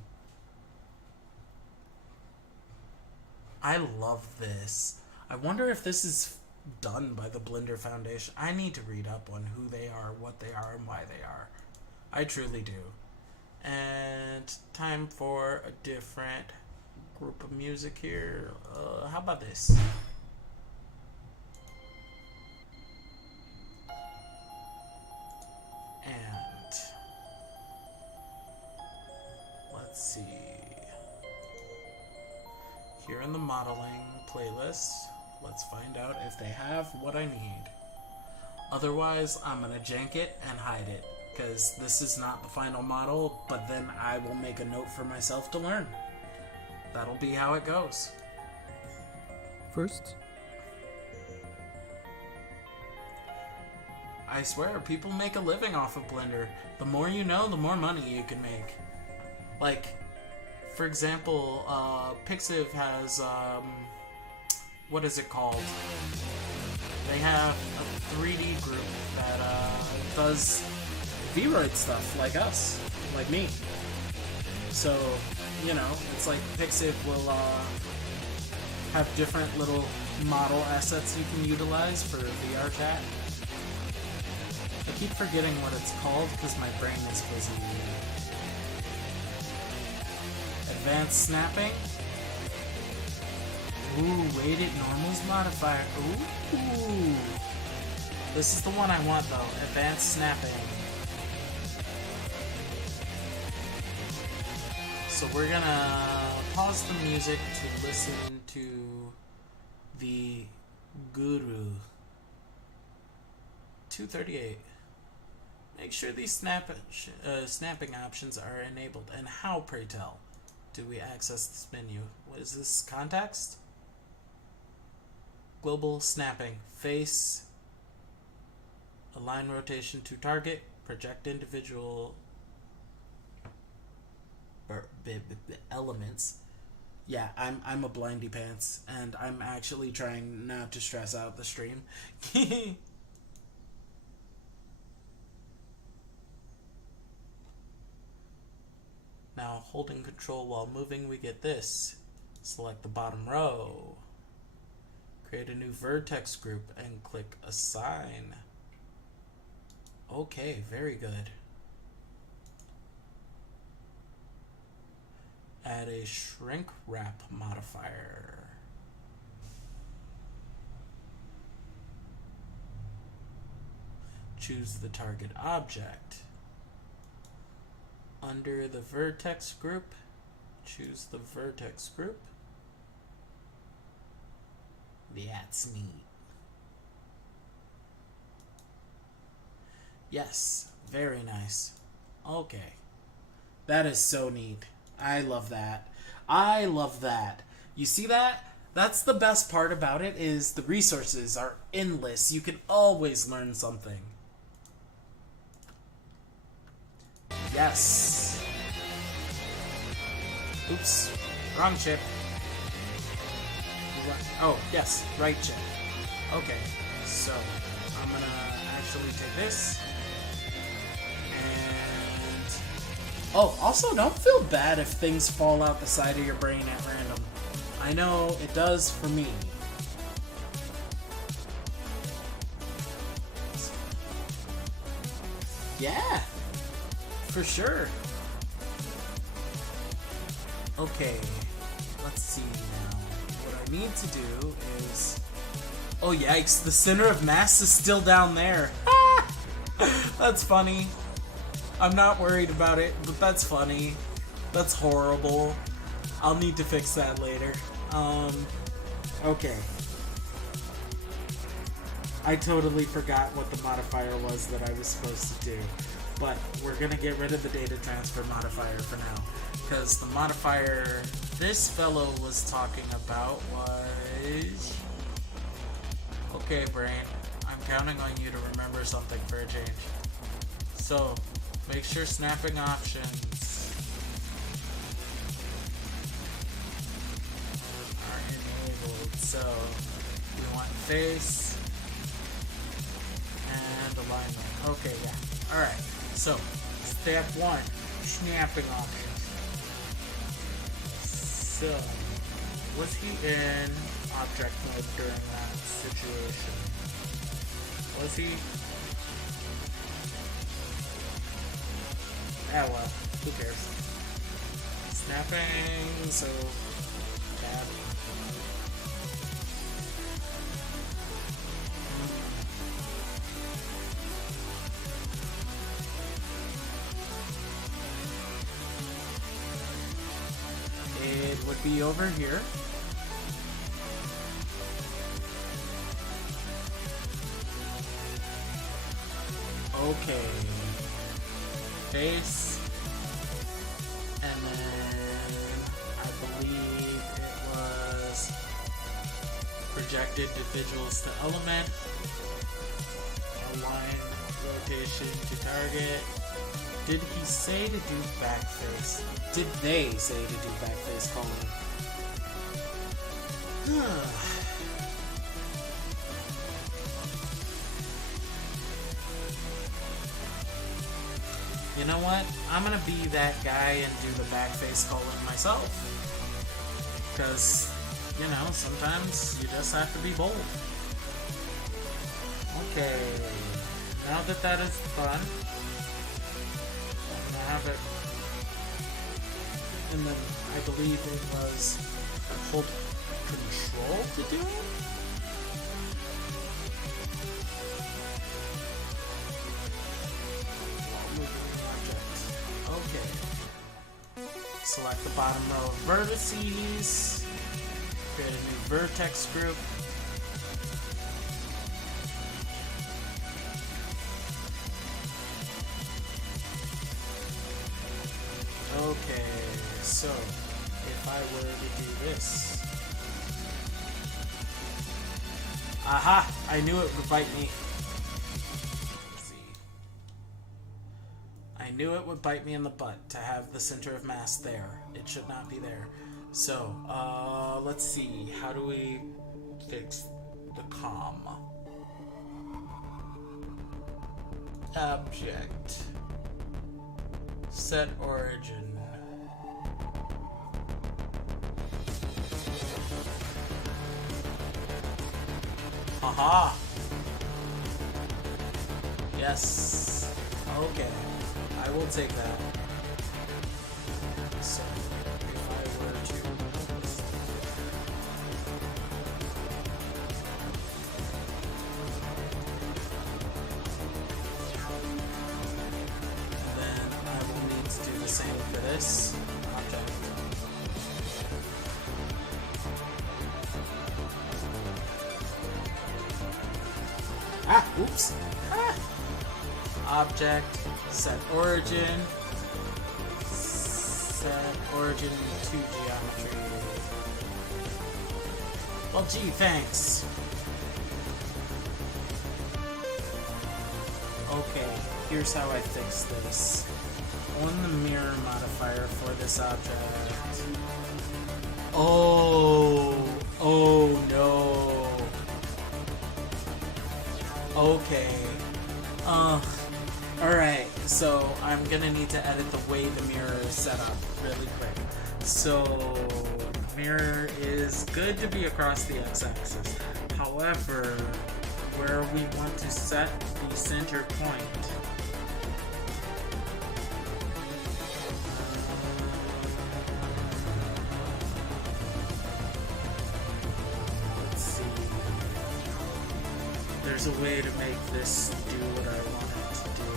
I love this. I wonder if this is done by the Blender Foundation. I need to read up on who they are, what they are, and why they are. I truly do. And time for a different group of music here. How about this? And modeling playlist. Let's find out if they have what I need. Otherwise, I'm gonna jank it and hide it, because this is not the final model, but then I will make a note for myself to learn. That'll be how it goes. First, I swear, people make a living off of Blender. The more you know, the more money you can make. Like, for example, Pixiv has, what is it called? They have a 3D group that, does V-Roid stuff, like us, like me. So, you know, it's like Pixiv will, have different little model assets you can utilize for VR chat. I keep forgetting what it's called because my brain is busy. Advanced snapping. Ooh, weighted normals modifier. Ooh. This is the one I want though. Advanced snapping. So we're gonna pause the music to listen to the Guru. 238. Make sure these snapping options are enabled. And how, pray tell, do we access this menu? What is this? Context? Global snapping. Face. Align rotation to target. Project individual elements. Yeah, I'm a blindy pants, and I'm actually trying not to stress out the stream. Now, holding control while moving, we get this. Select the bottom row. Create a new vertex group and click Assign. Okay, very good. Add a shrink wrap modifier. Choose the target object. Under the vertex group, choose the vertex group. That's neat. Yes, very nice. Okay. That is so neat. I love that. I love that. You see that? That's the best part about it, is the resources are endless. You can always learn something. Yes. Oops. Wrong chip. Oh, yes. Right chip. Okay. So, I'm gonna actually take this. And... oh, also, don't feel bad if things fall out the side of your brain at random. I know it does for me. Yeah. For sure. Okay, let's see now. What I need to do is... oh yikes, the center of mass is still down there. That's funny. I'm not worried about it, but that's funny. That's horrible. I'll need to fix that later. Okay. I totally forgot what the modifier was that I was supposed to do. But we're going to get rid of the data transfer modifier for now. Because the modifier this fellow was talking about was... okay, brain. I'm counting on you to remember something for a change. So, make sure snapping options are enabled. So, we want face and alignment. Okay, yeah. Alright. So, step 1, snapping options. So, was he in object mode during that situation? Was he? Ah well, who cares? Snapping, so tab. It would be over here. Okay. Face. And then I believe it was projected individuals to element. Align rotation to target. Did he say to do back face? Did they say to do backface calling? You know what? I'm gonna be that guy and do the backface calling myself. Because, you know, sometimes you just have to be bold. Okay. Now that that is done, I'm gonna have it. And then I believe it was hold control to do it? Okay. Select the bottom row of vertices. Create a new vertex group. Okay, so if I were to do this. Aha! I knew it would bite me. Let's see. I knew it would bite me in the butt to have the center of mass there. It should not be there. So, let's see. How do we fix the comm? Object. Set origin. Aha! Yes. Okay. I will take that. So, if I were to... then I will need to do the same for this object. Ah! Oops! Ah! Object, set origin to geometry. Well, gee, thanks. Okay, here's how I fix this. On the mirror modifier for this object. Oh no. Okay. Alright, so I'm gonna need to edit the way the mirror is set up really quick. So, mirror is good to be across the x-axis. However, where we want to set the center point, let's see. There's a way to make this do what I want it to do.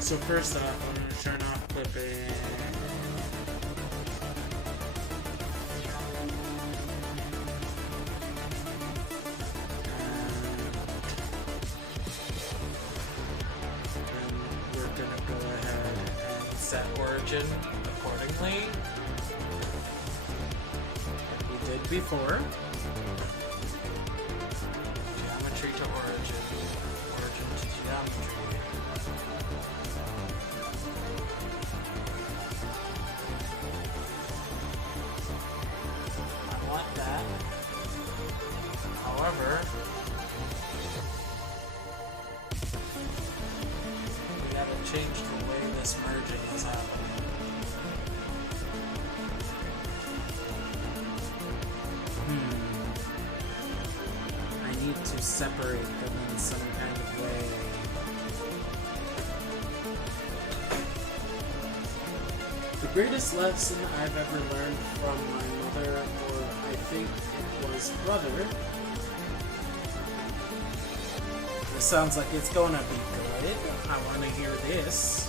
So first off, I'm going to turn off clipping. And we're going to go ahead and set origin accordingly. Like we did before. Geometry to origin. Origin to geometry. I want that. However, we gotta change the way this merging is happening. I need to separate them in some kind of way. The greatest lesson I've ever learned from my mother, or I think it was brother. This sounds like it's gonna be good. I want to hear this.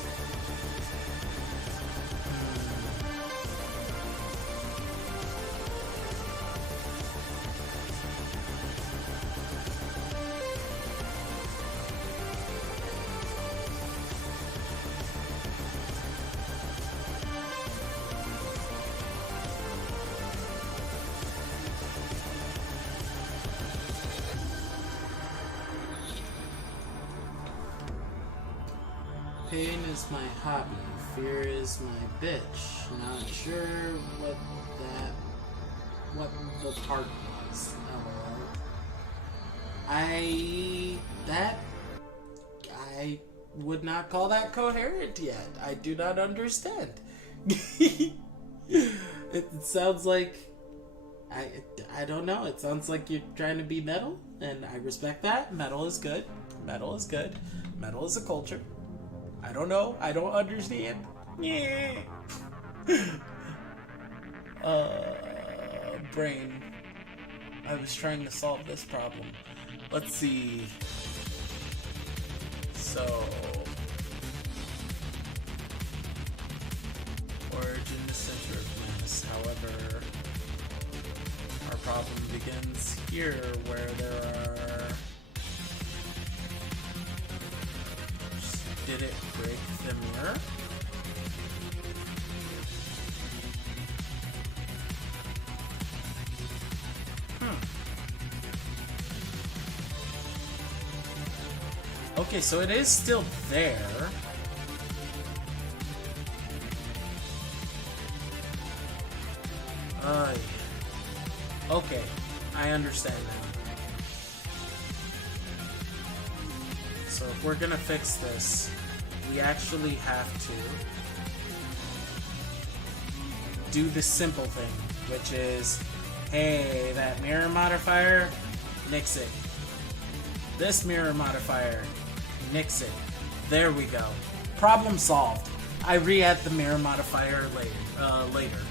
Pain is my hobby. Fear is my bitch. Not sure what the part was. LOL. I would not call that coherent yet. I do not understand. It sounds like I don't know. It sounds like you're trying to be metal, and I respect that. Metal is good. Metal is good. Metal is a culture. I don't know. I don't understand. Yeah. Brain. I was trying to solve this problem. Let's see. So, origin to center of mass. However, our problem begins here, where there are. Did it break the mirror? Okay, so it is still there. Okay, I understand now. So if we're gonna fix this, we actually have to do the simple thing, which is, hey, that mirror modifier, nix it. This mirror modifier, nix it. There we go. Problem solved. I re-add the mirror modifier later.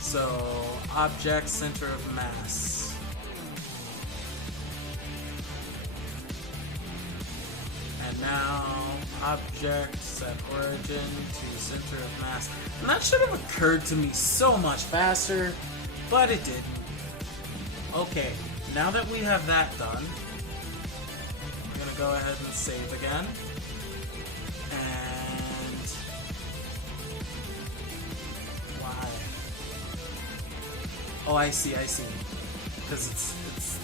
So, object center of mass. And now, object set origin to center of mass. And that should have occurred to me so much faster, but it didn't. Okay, now that we have that done, I'm gonna go ahead and save again. And why? Oh, I see. Because it's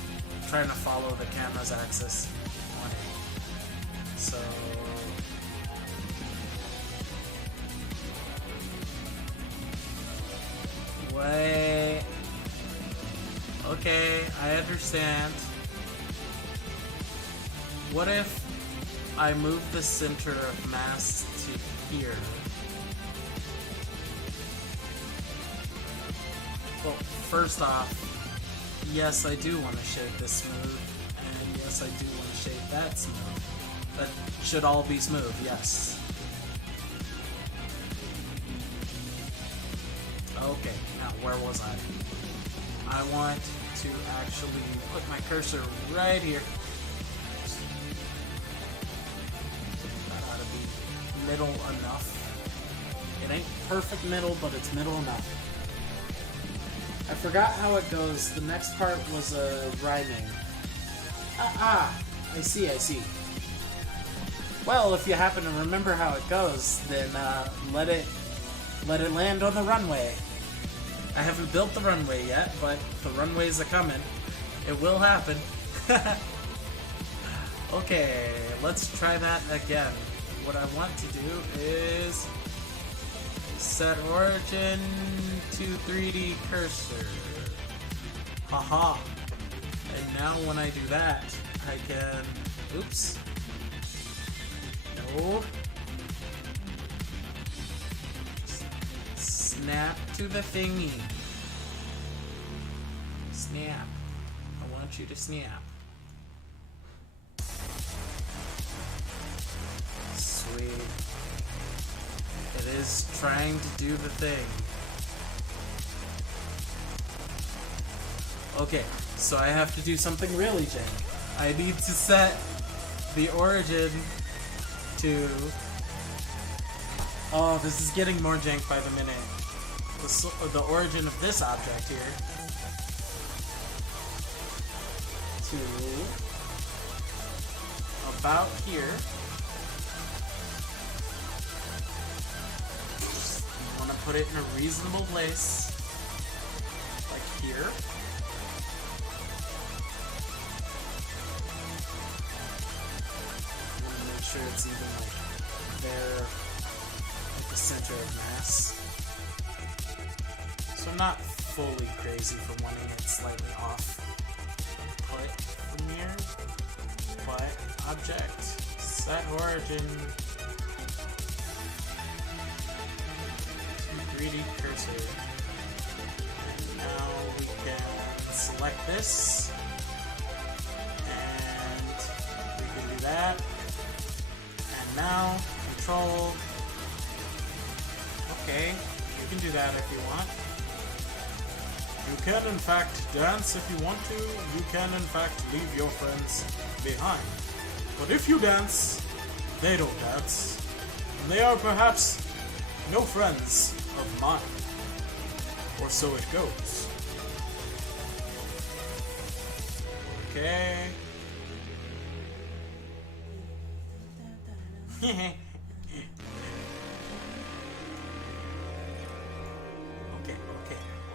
trying to follow the camera's axis on it. So wait. Okay, I understand. What if I move the center of mass to here? Well, first off, yes, I do want to shape this smooth, and yes, I do want to shape that smooth. That should all be smooth, yes. Okay, now where was I? I want to actually put my cursor right here. That ought to be middle enough. It ain't perfect middle, but it's middle enough. I forgot how it goes. The next part was rhyming. I see. Well, if you happen to remember how it goes, then let it land on the runway. I haven't built the runway yet, but the runway's a-coming. It will happen. Okay, let's try that again. What I want to do is set origin to 3D cursor. Haha. And now when I do that, I can... Oops. No. Snap to the thingy. Snap. I want you to snap. Sweet. It is trying to do the thing. Okay, so I have to do something really jank. I need to set the origin to... Oh, this is getting more jank by the minute. The origin of this object here to about here. You want to put it in a reasonable place, like here. You want to make sure it's even like there at the center of mass. So I'm not fully crazy for wanting it slightly off. Put from here. Put object. Set origin. 3D cursor. And now we can select this. And we can do that. And now, control. Okay, you can do that if you want. You can in fact dance if you want to. You can in fact leave your friends behind. But if you dance, they don't dance. And they are perhaps no friends of mine. Or so it goes. Okay.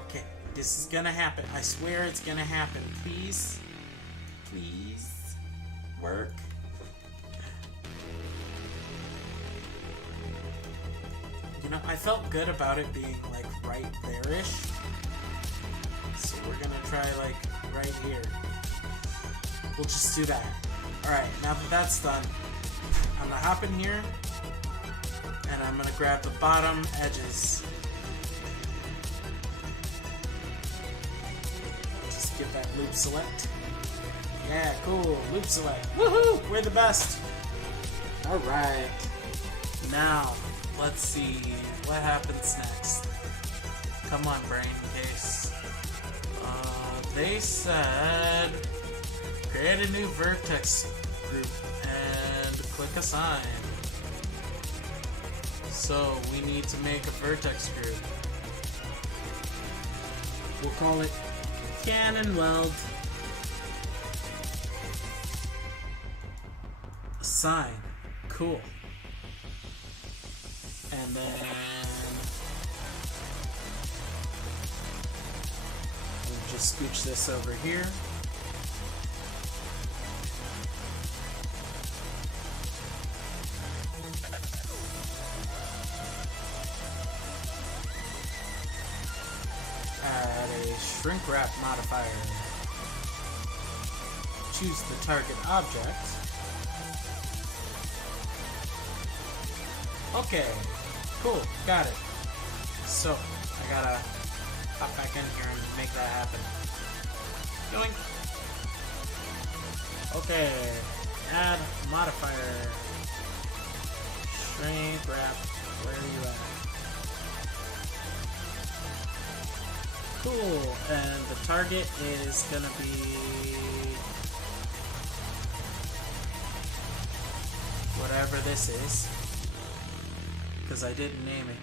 Okay. This is gonna happen. I swear it's gonna happen. Please. Please. Work. You know, I felt good about it being, like, right there-ish. So we're gonna try, like, right here. We'll just do that. Alright, now that that's done, I'm gonna hop in here, and I'm gonna grab the bottom edges. Just get that loop select. Yeah, cool. Loop select. Woohoo! We're the best! Alright. Now, let's see what happens next. Come on, brain case. They said create a new vertex group and click assign. So we need to make a vertex group. We'll call it Cannon Weld. Assign. Cool. And then we'll just scooch this over here. Add a shrink wrap modifier. Choose the target object. Okay. Cool, got it. So, I gotta hop back in here and make that happen. Doink. Okay, add modifier. Shrink wrap. Where are you at? Cool, and the target is gonna be whatever this is. Because I didn't name it.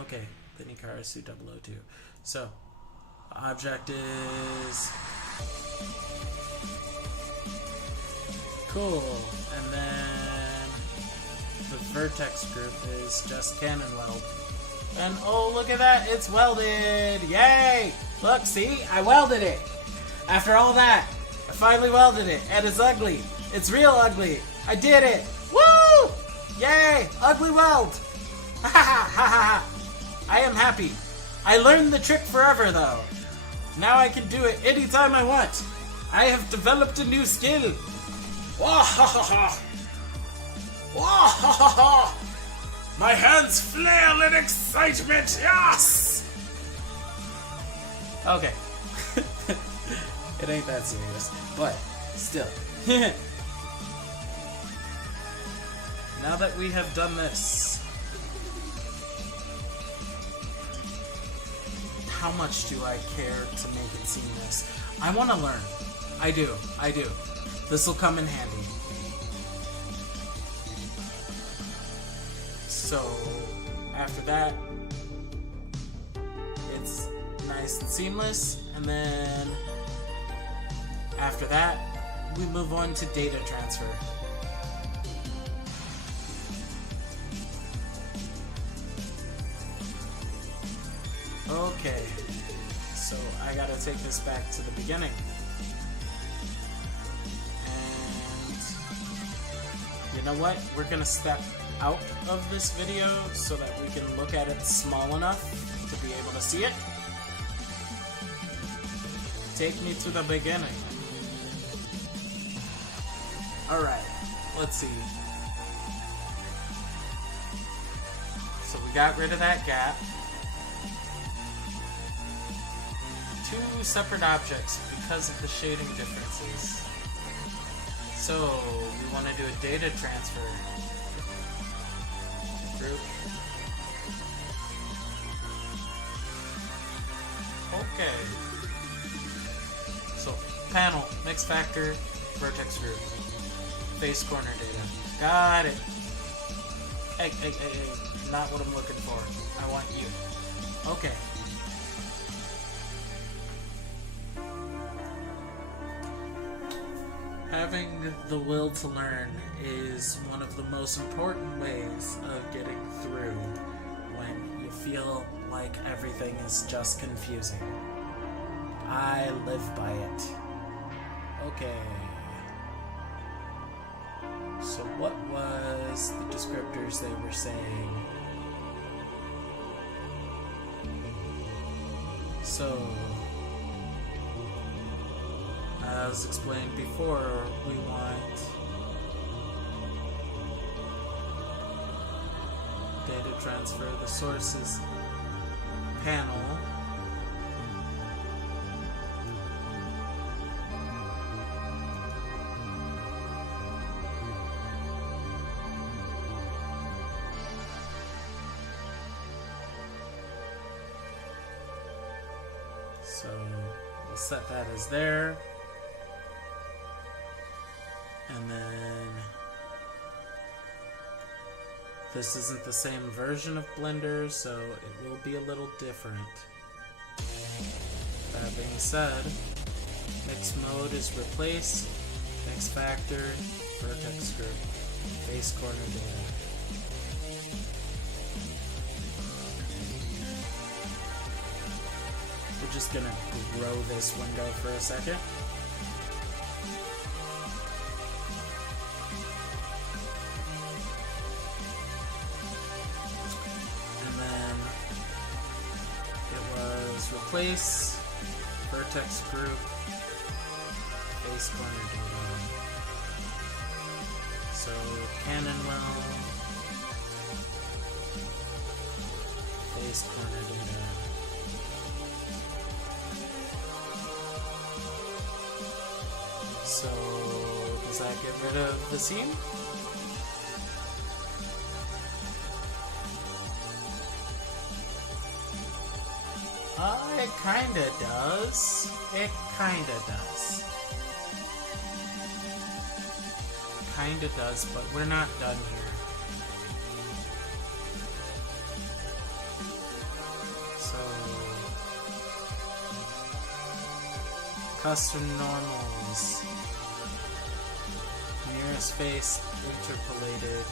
Okay, Bennikarasu 002. So, object is cool, and then the vertex group is just Cannon Weld. And oh, look at that, it's welded! Yay! Look, see, I welded it! After all that, I finally welded it, and it's ugly. It's real ugly. I did it! Woo! Yay! Ugly weld! Ha ha ha ha! I am happy. I learned the trick forever, though. Now I can do it anytime I want. I have developed a new skill. Wah ha ha ha! Wah ha ha ha! My hands flail in excitement. Yes. Okay. It ain't that serious, but still. Now that we have done this. How much do I care to make it seamless? I want to learn. I do. This will come in handy. So, after that, it's nice and seamless. And then, after that, we move on to data transfer. Okay, so I gotta take this back to the beginning. And you know what? We're gonna step out of this video so that we can look at it small enough to be able to see it. Take me to the beginning. Alright, let's see. So we got rid of that gap. Two separate objects because of the shading differences. So we want to do a data transfer group. Okay. So panel, mix factor, vertex group, face corner data. Got it. Hey, not what I'm looking for. I want you. Okay. Having the will to learn is one of the most important ways of getting through when you feel like everything is just confusing. I live by it. Okay. So what was the descriptors they were saying? So, as explained before, we want data transfer the sources panel. So we'll set that as there. And then this isn't the same version of Blender, so it will be a little different. That being said, mix mode is replace, mix factor, vertex group, face corner data. We're just gonna grow this window for a second. Replace vertex group, face corner data. So cannon well, face corner data. So does that get rid of the seam? It kinda does. It kinda does. Kinda does, but we're not done here. So, custom normals. Nearest face interpolated.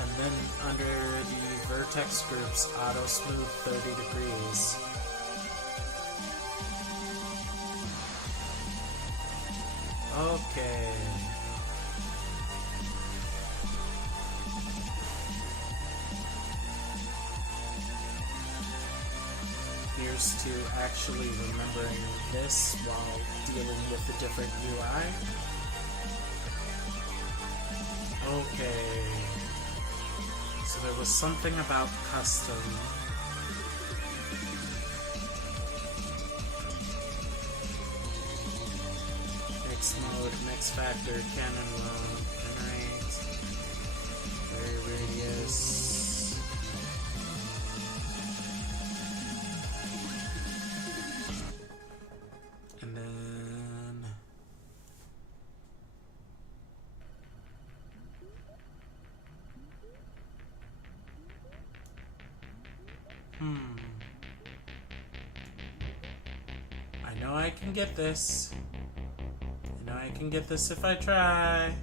And then under the vertex groups, auto smooth 30 degrees. Okay. Here's to actually remembering this while dealing with the different UI. Okay. So there was something about custom. Mix mode, mix factor, cannon mode, generate, vary radius. And then I know I can get this. I know I can get this if I try.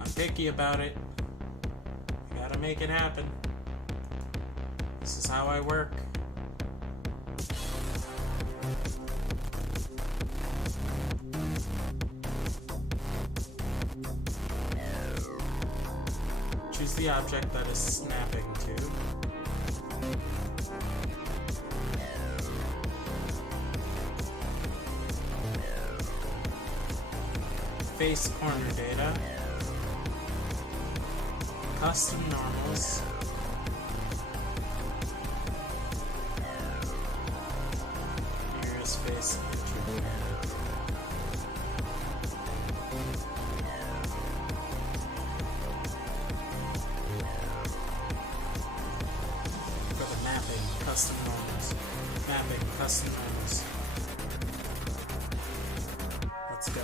I'm picky about it. I gotta make it happen. This is how I work. choose the object that is snapping to. Face corner data. Custom normals. Nearest face interview. For the mapping, custom normals. Mapping, custom normals. Let's go.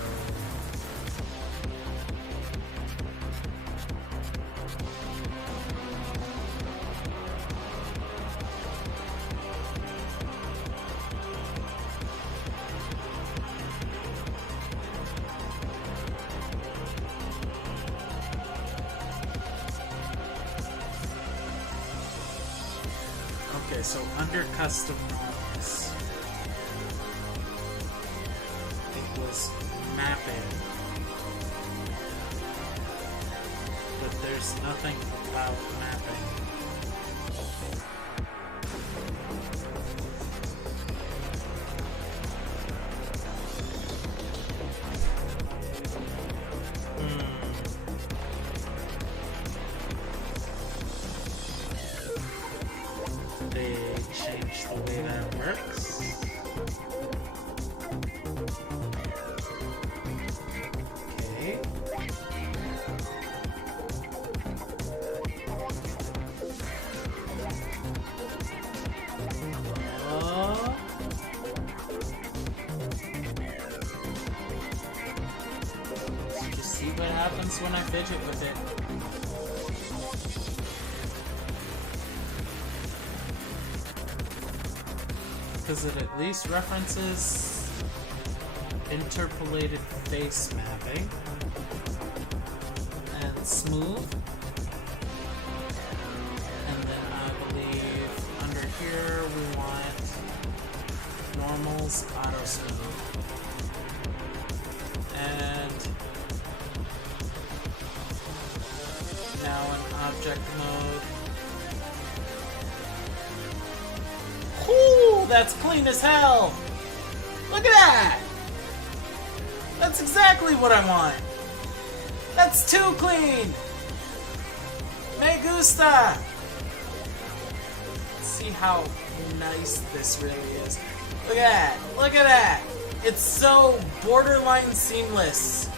Okay, so under custom normals, it was mapping, but there's nothing about mapping. They changed the way that works. Okay. Just see what happens when I fidget with it. Because it at least references interpolated face mapping and smooth. And then I believe under here we want normals, auto smooth. And now in object mode. Ooh, that's clean as hell! Look at that! That's exactly what I want! That's too clean! Me gusta! Let's see how nice this really is. Look at that! Look at that! It's so borderline seamless.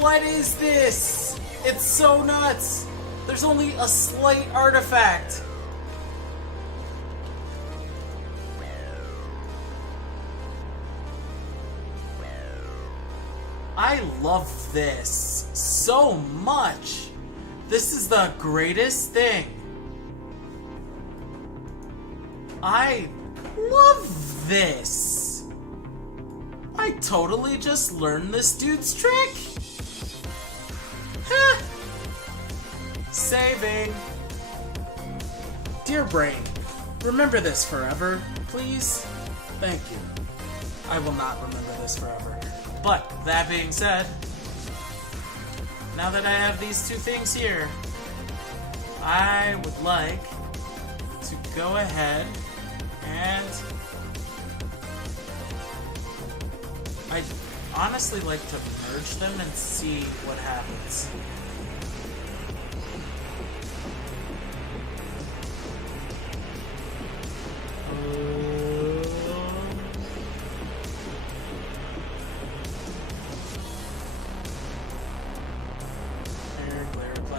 What is this? It's so nuts! There's only a slight artifact. I love this so much. This is the greatest thing. I love this. I totally just learned this dude's trick. Huh. Saving. Dear brain, remember this forever, please? Thank you. I will not remember this forever. But, that being said, now that I have these two things here, I would like to go ahead and I'd honestly like to merge them and see what happens.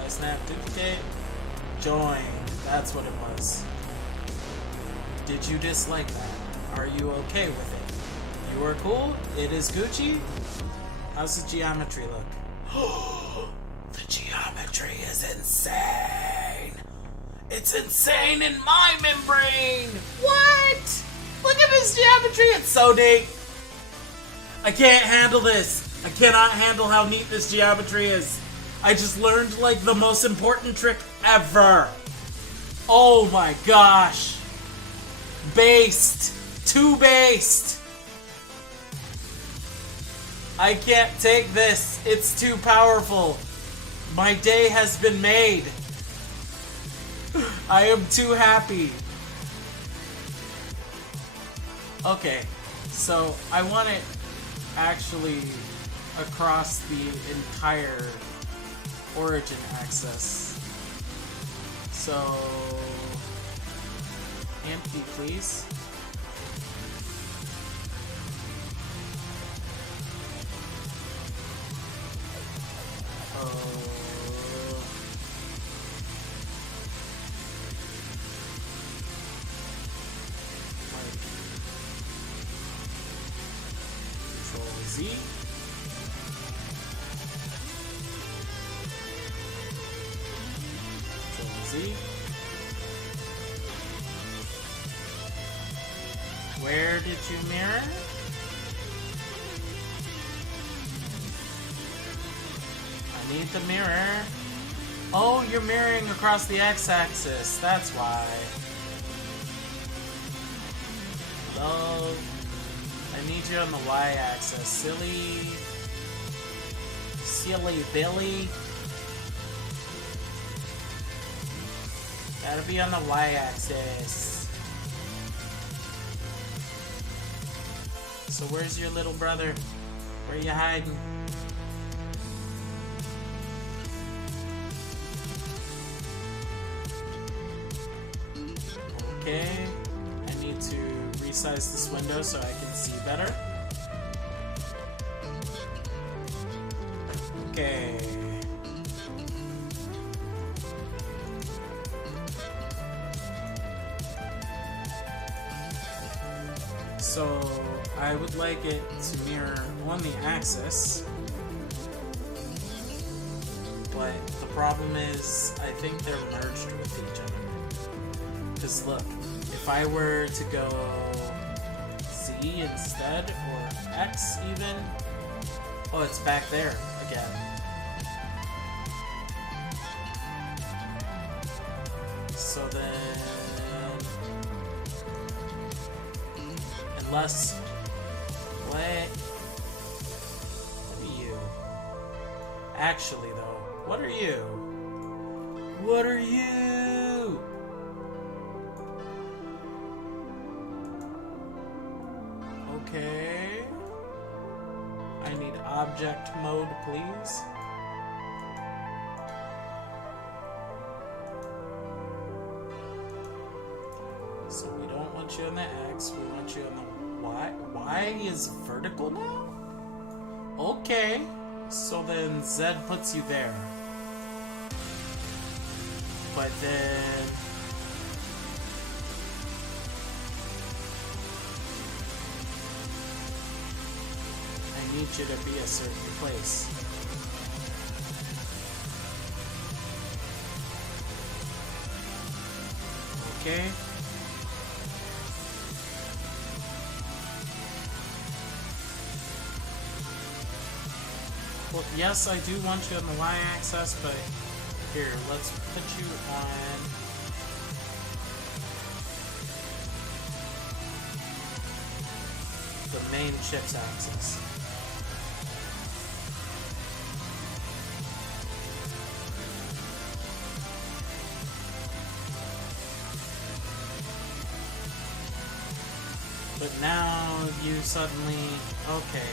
Snap, duplicate, join. That's what it was. Did you dislike that? Are you okay with it? You are cool? It is Gucci? How's the geometry look? The geometry is insane! It's insane in my membrane! What? Look at this geometry! It's so neat! I can't handle this! I cannot handle how neat this geometry is! I just learned, like, the most important trick ever. Oh my gosh. Based. Too based. I can't take this. It's too powerful. My day has been made. I am too happy. Okay, so I want it actually across the entire origin axis. So, empty, please. Control Z. Control Z. Where did you mirror? I need the mirror. Oh, you're mirroring across the x-axis. That's why. Love. I need you on the y-axis. Silly Billy. Gotta be on the y-axis. So where's your little brother? Where you hiding? Okay, I need to resize this window so I can see better. Okay. So I would like it to mirror on the axis, but the problem is I think they're merged with each other. Because look, if I were to go Z instead, or X even, oh, it's back there again. So then, unless, what are you? Actually though, what are you? What are you? Okay. I need object mode, please. So we don't want you on the X, we want you on the Y. Y is vertical now? Okay. So then Z puts you there. But then I need you to be a certain place. Okay. Well, yes, I do want you on the y-axis, but here, let's put you on the main chip's axis. But now you suddenly... Okay.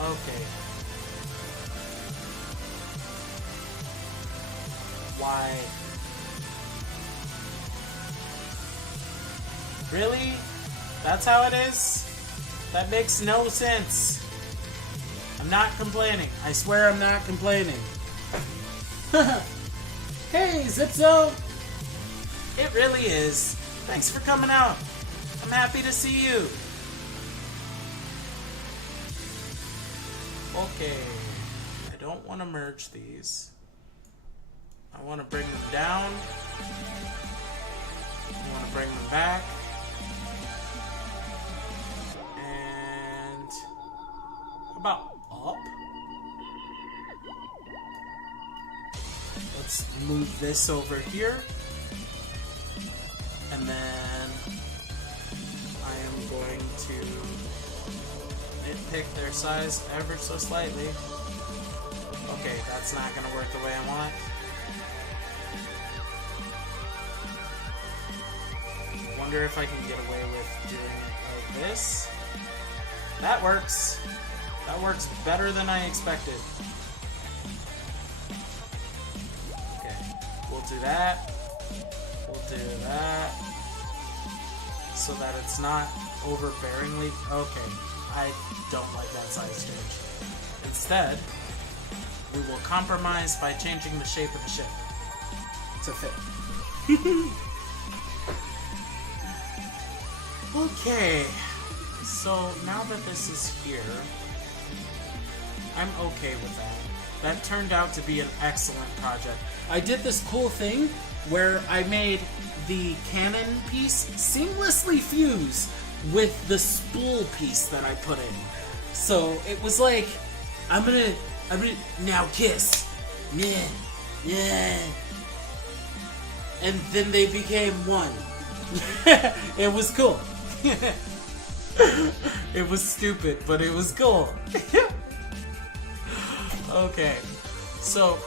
Okay. Why? Really? That's how it is? That makes no sense. I'm not complaining. I swear I'm not complaining. Hey, Zipzo! It really is. Thanks for coming out. I'm happy to see you. Okay. I don't want to merge these. I want to bring them down. I want to bring them back. And how about up? Let's move this over here. And then I am going to nitpick their size ever so slightly. Okay. Okay, that's not gonna work the way I want. Wonder if I can get away with doing it like this. That works. That works better than I expected. Okay, we'll do that. We'll do that. So that it's not overbearingly... Okay, I don't like that size change. Instead, we will compromise by changing the shape of the ship to fit. Okay, so now that this is here, I'm okay with that. That turned out to be an excellent project. I did this cool thing where I made the cannon piece seamlessly fuse with the spool piece that I put in. So it was like, I'm gonna now kiss. Yeah, yeah. And then they became one. It was cool. It was stupid, but it was cool. Okay, so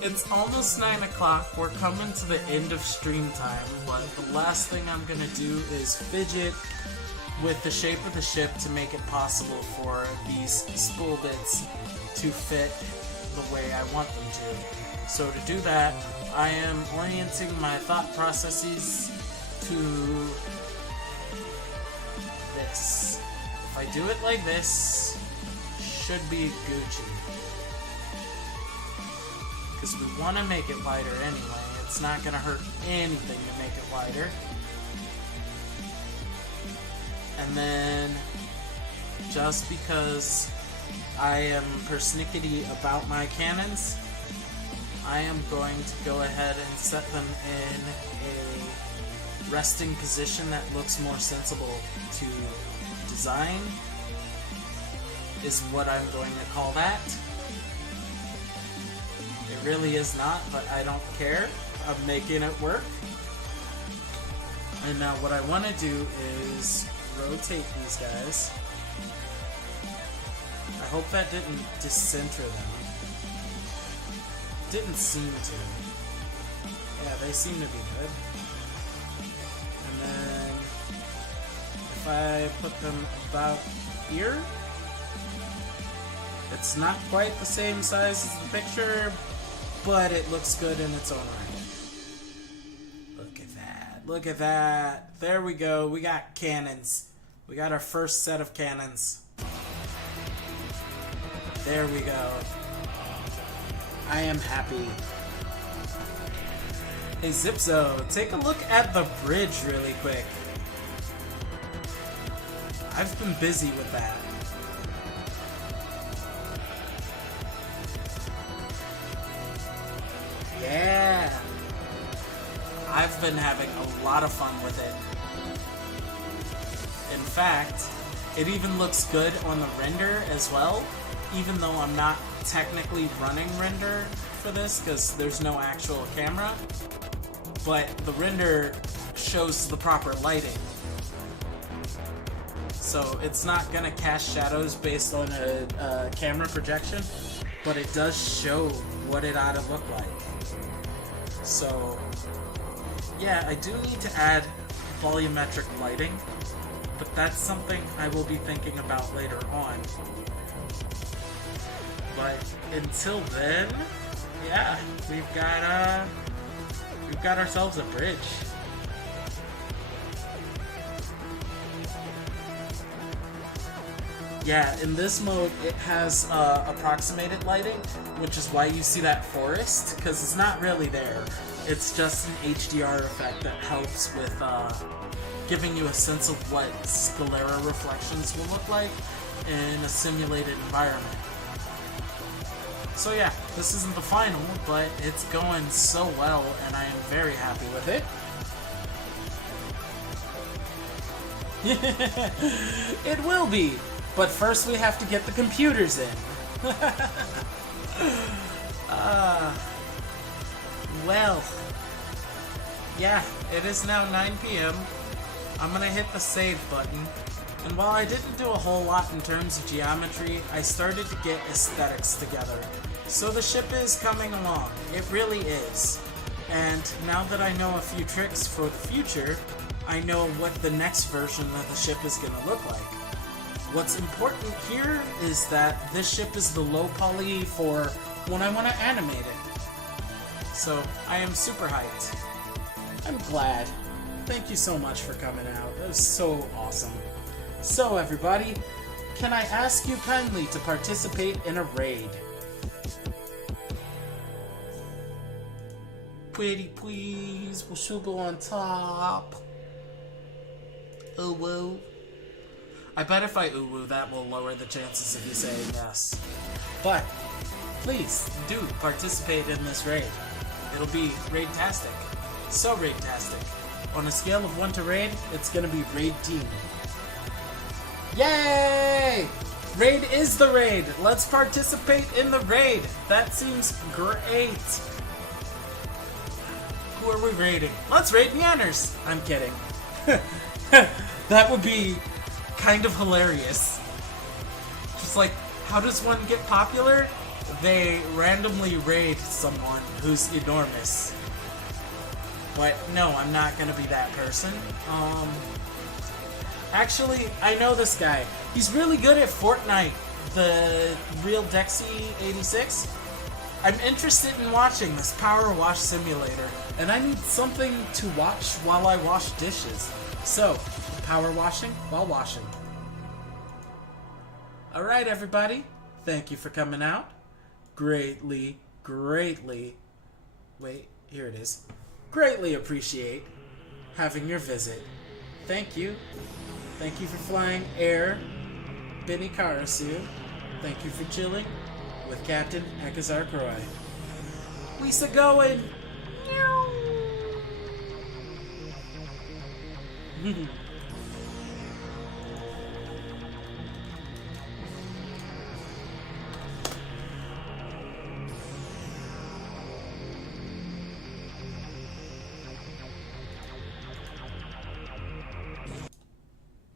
it's almost 9 o'clock. We're coming to the end of stream time, but the last thing I'm gonna do is fidget with the shape of the ship to make it possible for these spool bits to fit the way I want them to. So to do that, I am orienting my thought processes to this. If I do it like this, should be Gucci. Because we want to make it lighter anyway. It's not going to hurt anything to make it lighter. And then, just because I am persnickety about my cannons, I am going to go ahead and set them in a resting position that looks more sensible to design, is what I'm going to call that. It really is not, but I don't care. I'm making it work. And now what I want to do is rotate these guys. I hope that didn't decenter them. Didn't seem to. Yeah, they seem to be good. And then if I put them about here, it's not quite the same size as the picture, but it looks good in its own right. Look at that. Look at that. There we go. We got cannons. We got our first set of cannons. There we go. I am happy. Hey Zipzo, take a look at the bridge really quick. I've been busy with that. Yeah. I've been having a lot of fun with it. In fact, it even looks good on the render as well, even though I'm not technically running render for this because there's no actual camera, but the render shows the proper lighting. So it's not gonna cast shadows based on a camera projection, but it does show what it ought to look like. So yeah, I do need to add volumetric lighting, but that's something I will be thinking about later on. But until then, yeah, we've got ourselves a bridge. Yeah, in this mode it has approximated lighting, which is why you see that forest, because it's not really there. It's just an HDR effect that helps with giving you a sense of what sclera reflections will look like in a simulated environment. So yeah, this isn't the final, but it's going so well, and I am very happy with it. It will be, but first we have to get the computers in. Well, yeah, it is now 9 p.m. I'm gonna hit the save button. And while I didn't do a whole lot in terms of geometry, I started to get aesthetics together. So the ship is coming along. It really is. And now that I know a few tricks for the future, I know what the next version of the ship is going to look like. What's important here is that this ship is the low poly for when I want to animate it. So I am super hyped. I'm glad. Thank you so much for coming out. It was so awesome. So everybody, can I ask you kindly to participate in a raid? Pretty please, with sugar on top. Ooh woo. I bet if I ooh woo, that will lower the chances of you saying yes. But please do participate in this raid. It'll be raid-tastic. So raid-tastic. On a scale of 1 to raid, it's gonna be raid team. Yay! Raid is the raid! Let's participate in the raid! That seems great! Who are we raiding? Let's raid Neanners! I'm kidding. That would be kind of hilarious. Just like, how does one get popular? They randomly raid someone who's enormous. But no, I'm not gonna be that person. Actually, I know this guy. He's really good at Fortnite, the real Dexy86. I'm interested in watching this power wash simulator, and I need something to watch while I wash dishes. So, power washing while washing. Alright everybody, thank you for coming out. Greatly appreciate having your visit. Thank you. Thank you for flying Air Bennikarasu. Thank you for chilling with Captain Ekazar Croy. Lisa going.